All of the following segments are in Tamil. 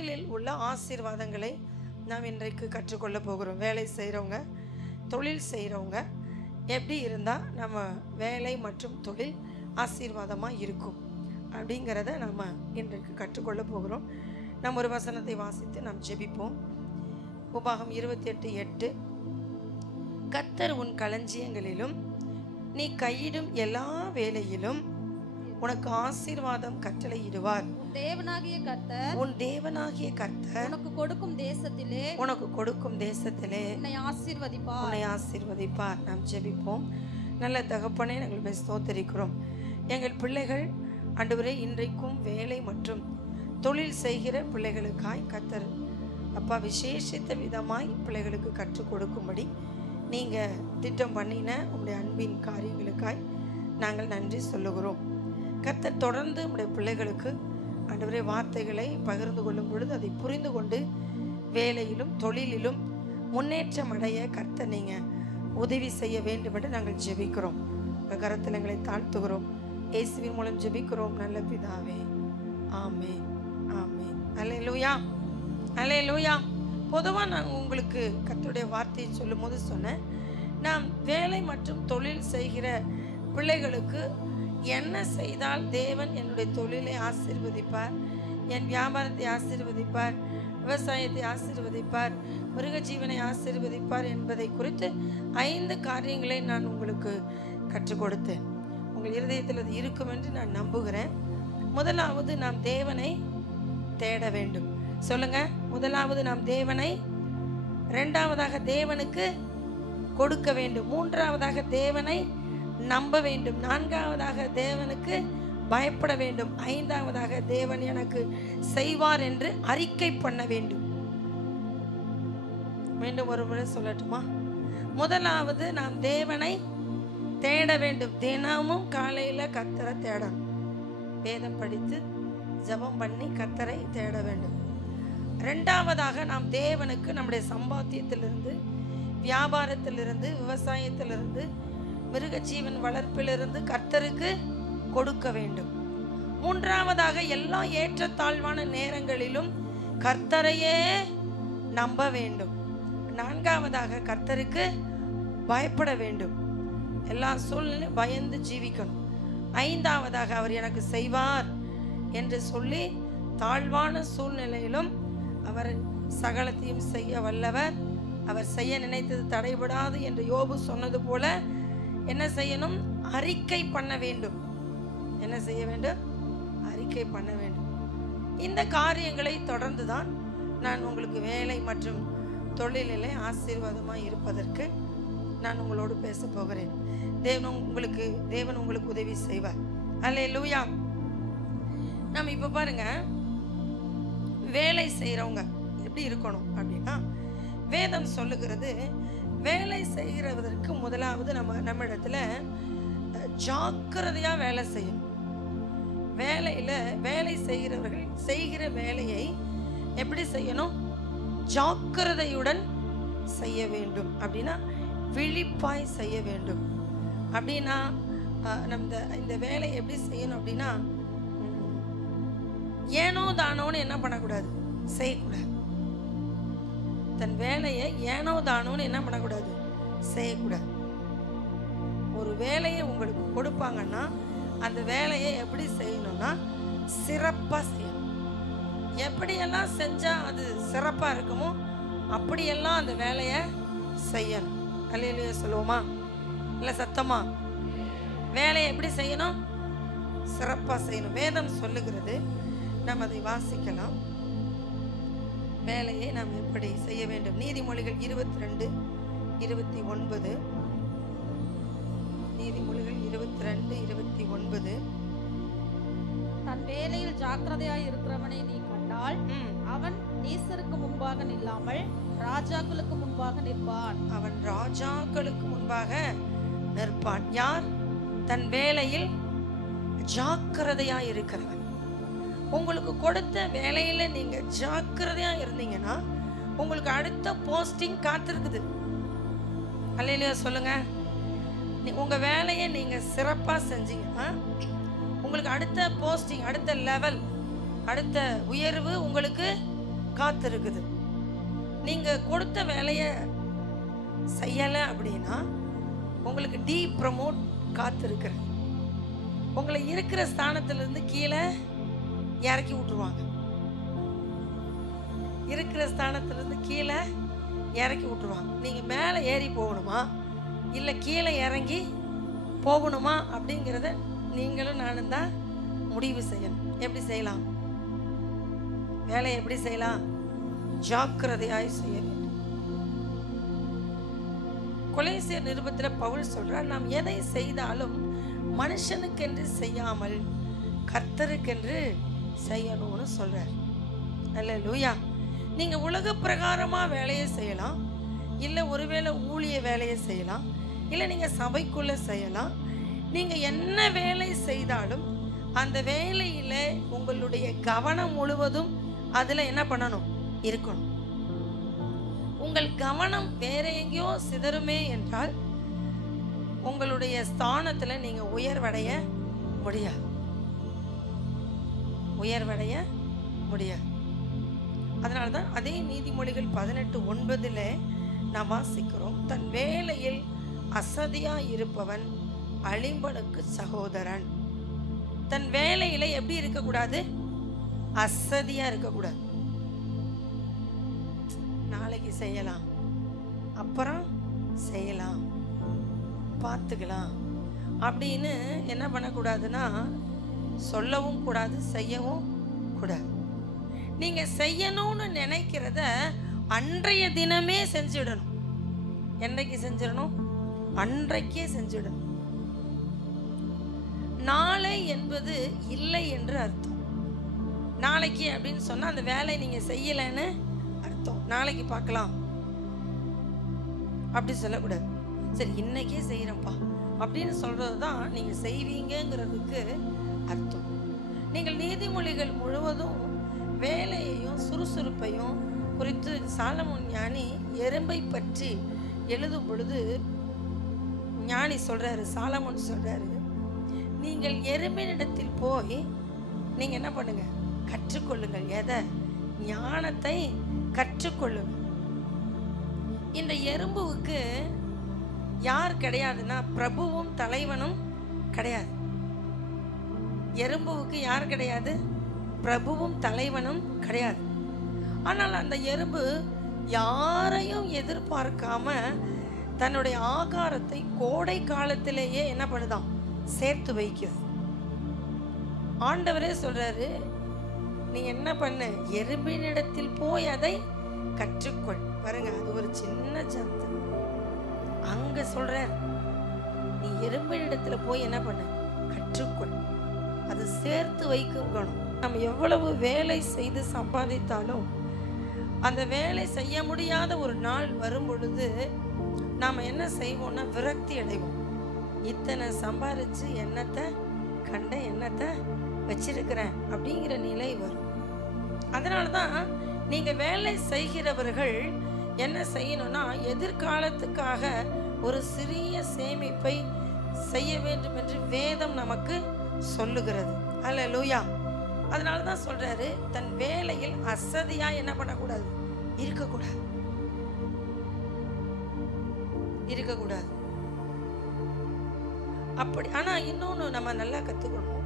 தொழிலில் உள்ள ஆசீர்வாதங்களை நாம் இன்றைக்கு கற்றுக்கொள்ள போகிறோம். வேலை செய்கிறவங்க, தொழில் செய்கிறவங்க எப்படி இருந்தால் நம்ம வேலை மற்றும் தொழில் ஆசீர்வாதமாக இருக்கும் அப்படிங்கிறத நம்ம இன்றைக்கு கற்றுக்கொள்ள போகிறோம். நம்ம ஒரு வசனத்தை வாசித்து நாம் ஜெபிப்போம். உபாகம் 28:8, கர்த்தர் உன் களஞ்சியங்களிலும் நீ கையிடும் எல்லா வேலையிலும் உனக்கு ஆசீர்வாதம் கட்டளையிடுவார். உன் தேவனாகிய கர்த்தர் உனக்கு கொடுக்கும் தேசத்திலே உன்னை ஆசீர்வதிப்பார். நாம் ஜெபிப்போம். நல்ல தகப்பனே, நாங்கள் ஸ்தோத்திரிக்கிறோம். எங்கள் பிள்ளைகள் ஆண்டவரே, இன்றைக்கும் வேலை மற்றும் தொழில் செய்கிற பிள்ளைகளுக்காய் கர்த்தர் அப்பா விசேஷித்த விதமாய் பிள்ளைகளுக்கு கற்றுக் கொடுக்கும்படி நீங்கள் திட்டம் பண்ணின உங்களுடைய அன்பின் காரியங்களுக்காய் நாங்கள் நன்றி சொல்லுகிறோம். கர்த்தர் தொடர்ந்து உங்களுடைய பிள்ளைகளுக்கு ஆண்டவரே வார்த்தைகளை பகிர்ந்து கொள்ளும் பொழுது அதை புரிந்து கொண்டு வேலையிலும் தொழிலிலும் முன்னேற்றம் அடைய கர்த்தர் நீங்கள் உதவி செய்ய வேண்டும் என்று நாங்கள் ஜெபிக்கிறோம். கரத்தில் எங்களை தாழ்த்துகிறோம். இயேசுவின் மூலம் ஜெபிக்கிறோம் நல்ல பிதாவே, ஆமென், ஆமென். அல்லேலூயா, அல்லேலூயா. பொதுவாக நான் உங்களுக்கு கர்த்தருடைய வார்த்தையை சொல்லும் போது சொன்னேன், நாம் வேலை மற்றும் தொழில் செய்கிற பிள்ளைகளுக்கு என்ன செய்தால் தேவன் என்னுடைய தொழிலை ஆசீர்வதிப்பார், என் வியாபாரத்தை ஆசீர்வதிப்பார், விவசாயத்தை ஆசீர்வதிப்பார், மிருக ஜீவனை ஆசீர்வதிப்பார் என்பதை குறித்து 5 காரியங்களை நான் உங்களுக்கு கற்றுக் கொடுத்தேன். உங்கள் இருதயத்தில் அது இருக்கும் என்று நான் நம்புகிறேன். முதலாவது, நாம் தேவனை தேட வேண்டும். சொல்லுங்க, முதலாவது நாம் தேவனை, இரண்டாவதாக தேவனுக்கு கொடுக்க வேண்டும், மூன்றாவதாக தேவனை நம்ப வேண்டும், நான்காவதாக தேவனுக்கு பயப்பட வேண்டும், ஐந்தாவதாக தேவன் எனக்கு செய்வார் என்று அறிக்கை பண்ண வேண்டும். மீண்டும் ஒரு முறை சொல்லட்டுமா? முதலாவது நாம் தேவனை தேட வேண்டும். தினமும் காலையில் கர்த்தரை தேடணும். வேதம் படித்து ஜெபம் பண்ணி கர்த்தரை தேட வேண்டும். ரெண்டாவதாக நாம் தேவனுக்கு நம்முடைய சம்பாத்தியத்திலிருந்து, வியாபாரத்திலிருந்து, விவசாயத்திலிருந்து, மிருக ஜீவன் வளர்ப்பிலிருந்து கர்த்தருக்கு கொடுக்க வேண்டும். மூன்றாவதாக எல்லா ஏற்றத்தாழ்வான நேரங்களிலும் கர்த்தரையே நம்ப வேண்டும். நான்காவதாக கர்த்தருக்கு பயப்பட வேண்டும். எல்லா சூழ்நிலையும் பயந்து ஜீவிக்கணும். ஐந்தாவதாக அவர் எனக்கு செய்வார் என்று சொல்லி தாழ்வான சூழ்நிலையிலும் அவர் சகலத்தையும் செய்ய வல்லவர், அவர் செய்ய நினைத்தது தடைபடாது என்று யோபு சொன்னது போல என்ன செய்யணும்? அறிக்கை பண்ண வேண்டும். என்ன செய்ய வேண்டும்? அறிக்கை பண்ண வேண்டும். இந்த காரியங்களை தொடர்ந்து தான் நான் உங்களுக்கு வேலை மற்றும் தொழிலிலே ஆசீர்வாதமாக இருப்பதற்கு நான் உங்களோடு பேச போகிறேன். தேவன் உங்களுக்கு உதவி செய்வார். அல்லேலூயா. நம்ம இப்போ பாருங்க, வேலை செய்கிறவங்க எப்படி இருக்கணும் அப்படின்னா, வேதம் சொல்லுகிறது, வேலை செய்கிறதற்கு முதலாவது நம்ம இடத்துல ஜாக்கிரதையாக வேலை செய்யணும். வேலை செய்கிறவர்கள் செய்கிற வேலையை எப்படி செய்யணும்? ஜாக்கிரதையுடன் செய்ய வேண்டும். அப்படின்னா விழிப்பாய் செய்ய வேண்டும். அப்படின்னா இந்த வேலையை எப்படி செய்யணும் அப்படின்னா, ஏனோ தானோன்னு என்ன பண்ணக்கூடாது? செய்யக்கூடாது. தன் வேலையை ஏனோ தானோன்னு என்ன பண்ணக்கூடாது? செய்யக்கூடாது. ஒரு வேலையை உங்களுக்கு கொடுப்பாங்கன்னா அந்த வேலையை எப்படி செய்யணும்னா சிறப்பாக செய்யணும். எப்படியெல்லாம் செஞ்சால் அது சிறப்பாக இருக்குமோ அப்படியெல்லாம் அந்த வேலையை செய்யணும். அல்லேலூயா சொல்லுவோமா? இல்லை சத்தமா? வேலையை எப்படி செய்யணும்? சிறப்பாக செய்யணும். வேதம் சொல்லுகிறது, நாம் அதை வாசிக்கலாம். வேலையை நாம் எப்படி செய்ய வேண்டும்? நீதிமொழிகள் 22:29. நீதிமொழிகள் 22:29. தன் வேலையில் ஜாக்கிரதையாய் இருக்கிறவனை நீ கண்டால் அவன் நேசருக்கு முன்பாக நில்லாமல் ராஜாக்களுக்கு முன்பாக நிற்பான். அவன் ராஜாக்களுக்கு முன்பாக நிற்பான். யார்? தன் வேலையில் ஜாக்கிரதையாய் இருக்கிறவன். உங்களுக்கு கொடுத்த வேலையில நீங்க ஜாக்கிரதையா இருந்தீங்கன்னா உங்களுக்கு அடுத்த போஸ்டிங் காத்திருக்குது. அல்லேலூயா சொல்லுங்க. உங்க வேலையை நீங்க சிறப்பா செஞ்சீங்கன்னா உங்களுக்கு அடுத்த போஸ்டிங், அடுத்த லெவல், அடுத்த உயர்வு உங்களுக்கு காத்திருக்குது. நீங்க கொடுத்த வேலையை செய்யலை அப்படின்னா உங்களுக்கு ப்ரமோட் காத்திருக்கிறது. உங்களை இருக்கிற ஸ்தானத்திலிருந்து கீழே இறக்கி விட்டுருவாங்க. இருக்கிற ஸ்தானத்திலிருந்து கீழே இறக்கி விட்டுருவாங்க. நீங்க மேலே ஏறி போகணுமா இல்லை கீழே இறங்கி போகணுமா அப்படிங்கிறத நீங்களும் நானும் தான் முடிவு செய்யணும். எப்படி செய்யலாம்? வேலையை எப்படி செய்யலாம்? ஜாக்கிரதையாய் செய்ய வேண்டும். கொலோசியர் நிருபத்தில் பவுல் சொல்றார், நாம் எதை செய்தாலும் மனுஷனுக்கென்று செய்யாமல் கர்த்தருக்கென்று செய்யணும்னு சொல்றார். அல்லேலூயா. நீங்க உலக பிரகாரமா வேலையை செய்யலாம், இல்லை ஒருவேளை ஊழிய வேலையை செய்யலாம், இல்லை நீங்க சபைக்குள்ள செய்யலாம். நீங்க என்ன வேலை செய்தாலும் அந்த வேலையில உங்களுடைய கவனம் முழுவதும் அதுல என்ன பண்ணணும்? இருக்கணும். உங்கள் கவனம் வேற எங்கேயோ சிதறுமே என்றால் உங்களுடைய ஸ்தானத்துல நீங்க உயர்வடைய முடியாது. உயர்வடைய முடியாது. அதனால்தான் அதே நீதிமொழிகள் 18:9 நாம் வாசிக்கிறோம், தன் வேலையில் அசதியா இருப்பவன் அழிம்பனுக்கு சகோதரன். தன் வேலையில எப்படி இருக்கக்கூடாது? அசதியா இருக்கக்கூடாது. நாளைக்கு செய்யலாம், அப்புறம் செய்யலாம், பார்த்துக்கலாம் அப்படின்னு என்ன பண்ணக்கூடாதுன்னா சொல்லவும் கூடாது, செய்யவும் கூடாது. நீங்க செய்யணும்னு நினைக்கிறத அன்றைய தினமே செஞ்சிடணும். என்னைக்கு செஞ்சிடணும்? அன்றைக்கே செஞ்சிடணும். நாளை என்பது இல்லை என்று அர்த்தம். நாளைக்கு அப்படின்னு சொன்னா அந்த வேலை நீங்க செய்யலைன்னு அர்த்தம். நாளைக்கு பார்க்கலாம் அப்படி சொல்லக்கூடாது. சரி இன்னைக்கே செய்யறப்பா அப்படின்னு சொல்றதுதான் நீங்க செய்வீங்கிறதுக்கு அர்த்தம். நீங்கள் நீதிமொழிகள் முழுவதும் வேலையையும் சுறுசுறுப்பையும் குறித்து சாலமோன் ஞானி எறும்பை பற்றி எழுதும் பொழுது ஞானி சொல்றாரு, சாலமோன் சொல்றாரு, நீங்கள் எறும்பினிடத்தில் போய் நீங்க என்ன பண்ணுங்க? கற்றுக்கொள்ளுங்கள். எதை? ஞானத்தை கற்றுக்கொள்ளுங்கள். இந்த எறும்புவுக்கு யார் கிடையாதுன்னா பிரபுவும் தலைவனும் கிடையாது. எறும்புவுக்கு யார் கிடையாது? பிரபுவும் தலைவனும் கிடையாது. ஆனால் அந்த எறும்பு யாரையும் எதிர்பார்க்காம தன்னுடைய ஆகாரத்தை கோடை காலத்திலேயே என்ன பண்ணுதான்? சேர்த்து வைக்கிறது. ஆண்டவரே சொல்றாரு, நீ என்ன பண்ண? எறும்பினிடத்தில் போய் அதை கற்றுக்கொள். பாருங்க, அது ஒரு சின்ன ஜந்து. அங்க சொல்ற, நீ எறும்பினிடத்துல போய் என்ன பண்ண? கற்றுக்கொள். அதை சேர்த்து வைக்கணும். நம்ம எவ்வளவு வேலை செய்து சம்பாதித்தாலும் அந்த வேலை செய்ய முடியாத ஒரு நாள் வரும் பொழுது நாம் என்ன செய்வோம்னா விரக்தி அடைவோம். இத்தனை சம்பாதிச்சு என்னத்தை கண்ட என்னத்தை வச்சிருக்கிறேன் அப்படிங்கிற நிலை வரும். அதனால தான் நீங்கள் வேலை செய்கிறவர்கள் என்ன செய்யணும்னா எதிர்காலத்துக்காக ஒரு சிறிய சேமிப்பை செய்ய வேண்டும் என்று வேதம் நமக்கு சொல்லுகிறது. அல்லேலூயா. அதனால தான் சொல்றாரு, தன் வேலையில் அசதியா என்ன பண்ணக்கூடாது? இருக்கக்கூடாது. இருக்கக்கூடாது. அப்படி. ஆனா இன்னொன்னு நம்ம நல்லா கத்துக்கணும்,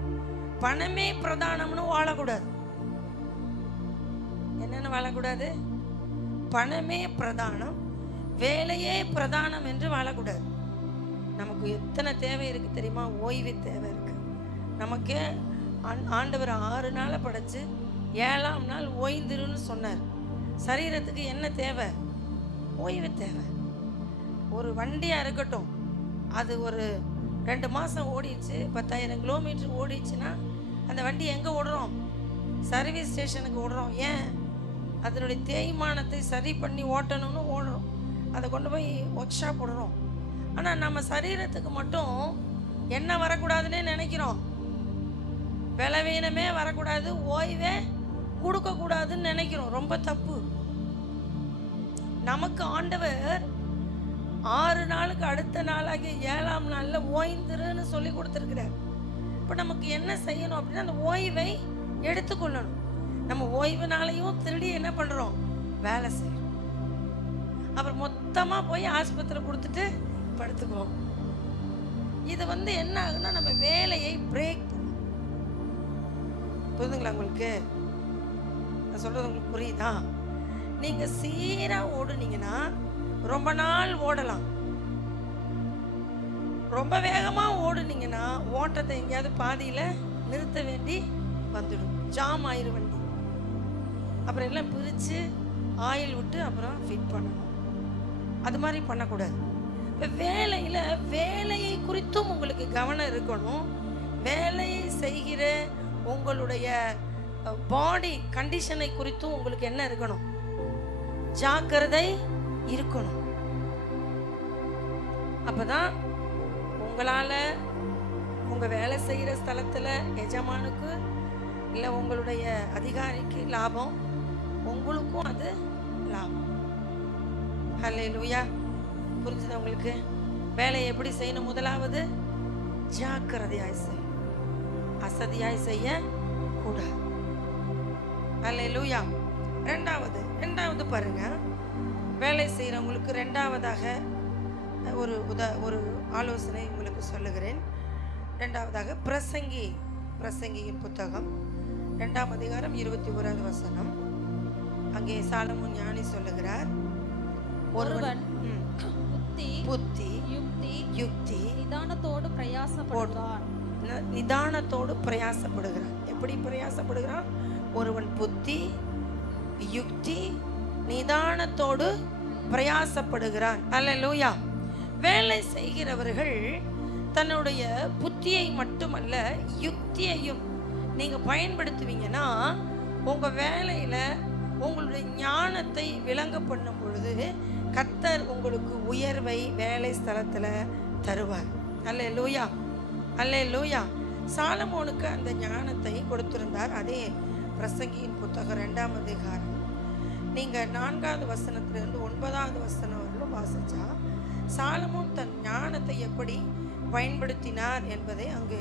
பணமே பிரதானம்னு வாழக்கூடாது. என்னன்னு வாழக்கூடாது? பணமே பிரதானம், வேலையே பிரதானம் என்று வாழக்கூடாது. நமக்கு எத்தனை தேவை இருக்கு தெரியுமா? ஓய்வு தேவை இருக்கு. நமக்கு ஆண்டவர் 6 நாளை படைச்சு 7ஆம் நாள் ஓய்ந்திருன்னு சொன்னார். சரீரத்துக்கு என்ன தேவை? ஓய்வு தேவை. ஒரு வண்டியா இருக்கட்டும், அது ஒரு 2 மாசம் ஓடிச்சு, 10,000 கிலோமீட்டர் ஓடிச்சுன்னா அந்த வண்டி எங்க ஓடுறோம்? சர்வீஸ் ஸ்டேஷனுக்கு ஓடுறோம். ஏன்? அதனுடைய தேய்மானத்தை சரி பண்ணி ஓட்டணும்னு ஓடுறோம். அதை கொண்டு போய் ஒர்க் ஷாப் போடுறோம். ஆனால் நம்ம சரீரத்துக்கு மட்டும் என்ன வரக்கூடாதுன்னே நினைக்கிறோம். பலவீனமே வரக்கூடாது, ஓய்வே கொடுக்கக்கூடாதுன்னு நினைக்கிறோம். ரொம்ப தப்பு. நமக்கு ஆண்டவர் 6 நாளுக்கு அடுத்த நாளாகிய 7ஆம் நாளில் ஓய்ந்திருன்னு சொல்லி கொடுத்துருக்கிறார். இப்போ நமக்கு என்ன செய்யணும் அப்படின்னா அந்த ஓய்வை எடுத்துக்கொள்ளணும். நம்ம ஓய்வு நாளையும் திருடி என்ன பண்றோம்? வேலை செய்யறோம். அப்புறம் மொத்தமா போய் ஆஸ்பத்திரி கொடுத்துட்டு படுத்துக்குவோம். இது என்ன ஆகுன்னா நம்ம வேலையை பிரேக் பண்ணும். புரியுதுங்களா உங்களுக்கு? நான் சொல்றது உங்களுக்கு புரியுதா? நீங்க சீரா ஓடுனீங்கன்னா ரொம்ப நாள் ஓடலாம். ரொம்ப வேகமா ஓடுனீங்கன்னா ஓட்டத்தை எங்கேயாவது பாதியில நிறுத்த வேண்டி வந்துடும். ஜாம் ஆயிரும் வண்டி. அப்புறம் எல்லாம் பிரிச்சு ஆயில் விட்டு அப்புறம் ஃபிட் பண்ணணும். அது மாதிரி பண்ணக்கூடாது. இப்போ வேலையில வேலையை குறித்தும் உங்களுக்கு கவனம் இருக்கணும். வேலையை செய்கிற உங்களுடைய பாடி கண்டிஷனை குறித்தும் உங்களுக்கு என்ன இருக்கணும்? ஜாக்கிரதை இருக்கணும். அப்பதான் உங்களால உங்க வேலை செய்கிற ஸ்தலத்துல எஜமானுக்கு இல்லை உங்களுடைய அதிகாரிக்கு லாபம், உங்களுக்கும் அது லாபம். ஹல்லேலூயா. புரிஞ்சுதா உங்களுக்கு? வேலையை எப்படி செய்யணும்? முதலாவது ஜாக்கிரதையாய் செய்யணும், அசதியாய் செய்ய கூடாது. ஹல்லேலூயா. ரெண்டாவது பாருங்க, வேலை செய்கிறவங்களுக்கு ரெண்டாவதாக ஒரு ஆலோசனை உங்களுக்கு சொல்லுகிறேன். ரெண்டாவதாக பிரசங்கியின் புத்தகம் 2ஆம் அதிகாரம் 21வது வசனம். அங்கே சாலமோன் ஞானி சொல்லுகிறார், ஒருவன் புத்தி யுக்தி நிதானத்தோடு பிரயாசப்படுகிறான். எப்படி பிரயாசப்படுகிறான்? ஒருவன் புத்தி யுக்தி நிதானத்தோடு பிரயாசப்படுகிறான். அல்லேலூயா. வேலை செய்கிறவர்கள் தன்னுடைய புத்தியை மட்டுமல்ல யுக்தியையும் நீங்க பயன்படுத்துவீங்கன்னா உங்க வேலையில உங்களுடைய ஞானத்தை விளங்க பண்ணும் பொழுது கர்த்தர் உங்களுக்கு உயர்வை வேலை ஸ்தலத்துல தருவார். அல்லேலூயா, அல்லேலூயா. சாலமோனுக்கு அந்த ஞானத்தை கொடுத்திருந்தார். அதே பிரசங்கியின் புத்தகம் 2ஆம் அதிகாரம் நீங்க 4வது வசனத்திலிருந்து 9வது வசனம் வரலும் வாசிச்சா சாலமோன் தன் ஞானத்தை எப்படி பயன்படுத்தினார் என்பதை அங்கு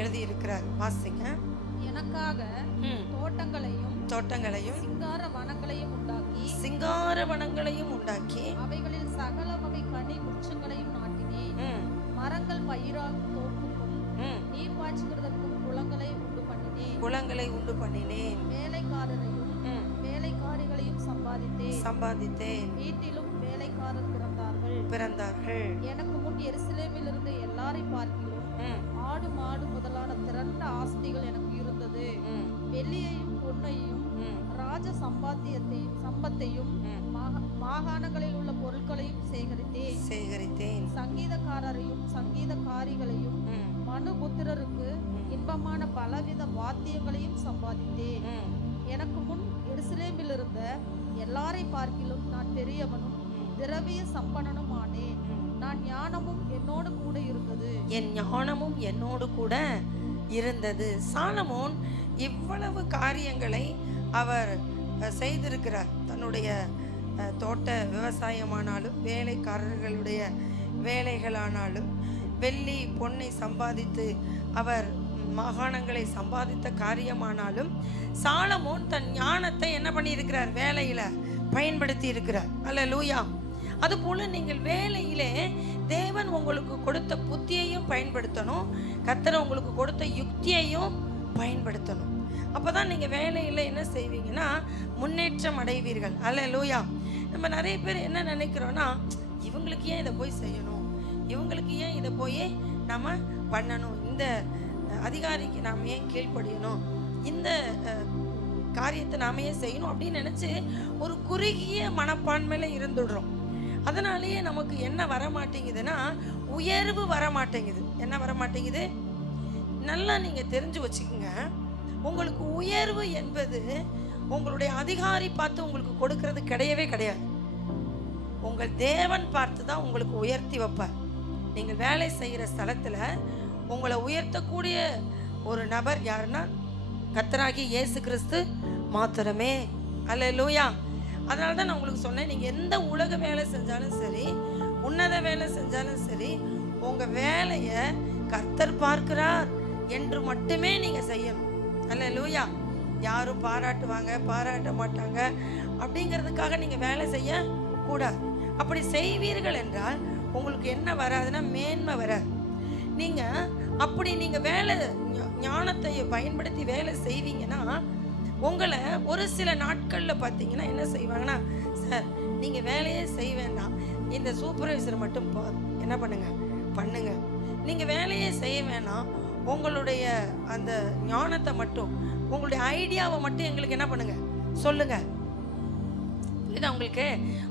எழுதியிருக்கிறார். வாசிங்க. எனக்காக தோட்டங்களையும் சிங்கார வனங்களையும் உண்டாக்கி அவைகளில் சகல வகை கனி விருட்சங்களையும் நாட்டினேன். மரங்கள் பயிராகும் தோப்புக்கும் நீர் பாய்ச்சுகிறதற்கும் குளங்களை உண்டு பண்ணினேன். வேலைக்காரரையும் வேலைக்காரிகளையும் சம்பாதித்தேன். வீட்டிலும் வேலைக்காரர் பிறந்தார்கள். எனக்கு முன் எருசலேமில் இருந்த எல்லாரை பார்க்கிலும் ஆடு மாடு முதலான திரண்ட ஆஸ்திகள் எனக்கு இருந்தது. வெள்ளியையும் பொன்னையும் ராஜ சம்பத்தையும் மாகாணங்களில் உள்ள பொருட்களையும் சேகரித்தேன். சங்கீதக்காரரையும் சங்கீதக்காரிகளையும் மனுபுத்திரருக்கு இன்பமான பலவித வாத்தியங்களையும் சம்பாதித்தேன். எனக்கு முன் எருசலேமில் இருந்த எல்லாரை பார்க்கிலும் நான் பெரியவனும் திரவிய சம்பன்னனும் ஆனேன். நான் ஞானமும் என்னோடு கூட இருந்தது. என் ஞானமும் என்னோடு கூட இருந்தது. சாலமோன் இவ்வளவு காரியங்களை அவர் செய்திருக்கிறார். தன்னுடைய தோட்ட விவசாயமானாலும் வேலைக்காரர்களுடைய வேலைகளானாலும் வெள்ளி பொன்னை சம்பாதித்து அவர் மாகாணங்களை சம்பாதித்த காரியமானாலும் சாலமோன் தன் ஞானத்தை என்ன பண்ணியிருக்கிறார்? வேலையில பயன்படுத்தி இருக்கிறார். அல்லேலூயா. அதுபோல நீங்கள் வேலையிலே தேவன் உங்களுக்கு கொடுத்த புத்தியையும் பயன்படுத்தணும், கர்த்தர் உங்களுக்கு கொடுத்த யுக்தியையும் பயன்படுத்தணும். அப்பதான் நீங்க வேலையில என்ன செய்வீங்கன்னா முன்னேற்றம் அடைவீர்கள். அல்லேலூயா. நம்ம நிறைய பேர் என்ன நினைக்கிறோம்னா, இவங்களுக்கு ஏன் இதை போய் செய்யணும், இவங்களுக்கு ஏன் இதை போய் நம்ம பண்ணணும், இந்த அதிகாரிக்கு நாம் ஏன் கீழ்ப்படியணும், இந்த காரியத்தை நாம ஏன் செய்யணும் அப்படின்னு நினைச்சு ஒரு குறுகிய மனப்பான்மையில இருந்துடுறோம். அதனாலேயே நமக்கு என்ன வர மாட்டேங்குதுன்னா உயர்வு வர மாட்டேங்குது. என்ன வர மாட்டேங்குது? நல்லா நீங்க தெரிஞ்சு வச்சுக்கோங்க, உங்களுக்கு உயர்வு என்பது உங்களுடைய அதிகாரி பார்த்து உங்களுக்கு கொடுக்கறது கிடையவே கிடையாது. உங்கள் தேவன் பார்த்து தான் உங்களுக்கு உயர்த்தி வைப்பார். நீங்கள் வேலை செய்கிற ஸ்தலத்துல உங்களை உயர்த்தக்கூடிய ஒரு நபர் யாருன்னா கர்த்தராகிய இயேசு கிறிஸ்து மாத்திரமே. அல்லேலூயா. அதனால தான் நான் உங்களுக்கு சொன்னேன், நீங்க எந்த உலக வேலை செஞ்சாலும் சரி, உன்னத வேலை செஞ்சாலும் சரி, உங்க வேலையை கர்த்தர் பார்க்கிறார் என்று மட்டுமே நீங்க செய்யணும். அல்லேலூயா. யாரும் பாராட்டுவாங்க பாராட்ட மாட்டாங்க அப்படிங்கிறதுக்காக நீங்கள் வேலை செய்ய கூடாது. அப்படி செய்வீர்கள் என்றால் உங்களுக்கு என்ன வராதுன்னா மேன்மை வராது. நீங்கள் அப்படி நீங்கள் வேலை ஞானத்தை பயன்படுத்தி வேலை செய்வீங்கன்னா உங்களை ஒரு சில நாட்களில் பார்த்தீங்கன்னா என்ன செய்வாங்கன்னா, சார் நீங்கள் வேலையே செய்ய வேண்டாம், இந்த சூப்பர்வைசர் மட்டும் என்ன பண்ணுங்க, நீங்கள் வேலையே செய்ய வேணாம், உங்களுடைய அந்த ஞானத்தை மட்டும் உங்களுடைய ஐடியாவை மட்டும் எங்களுக்கு என்ன பண்ணுங்க சொல்லுங்க. புரியுதா உங்களுக்கு?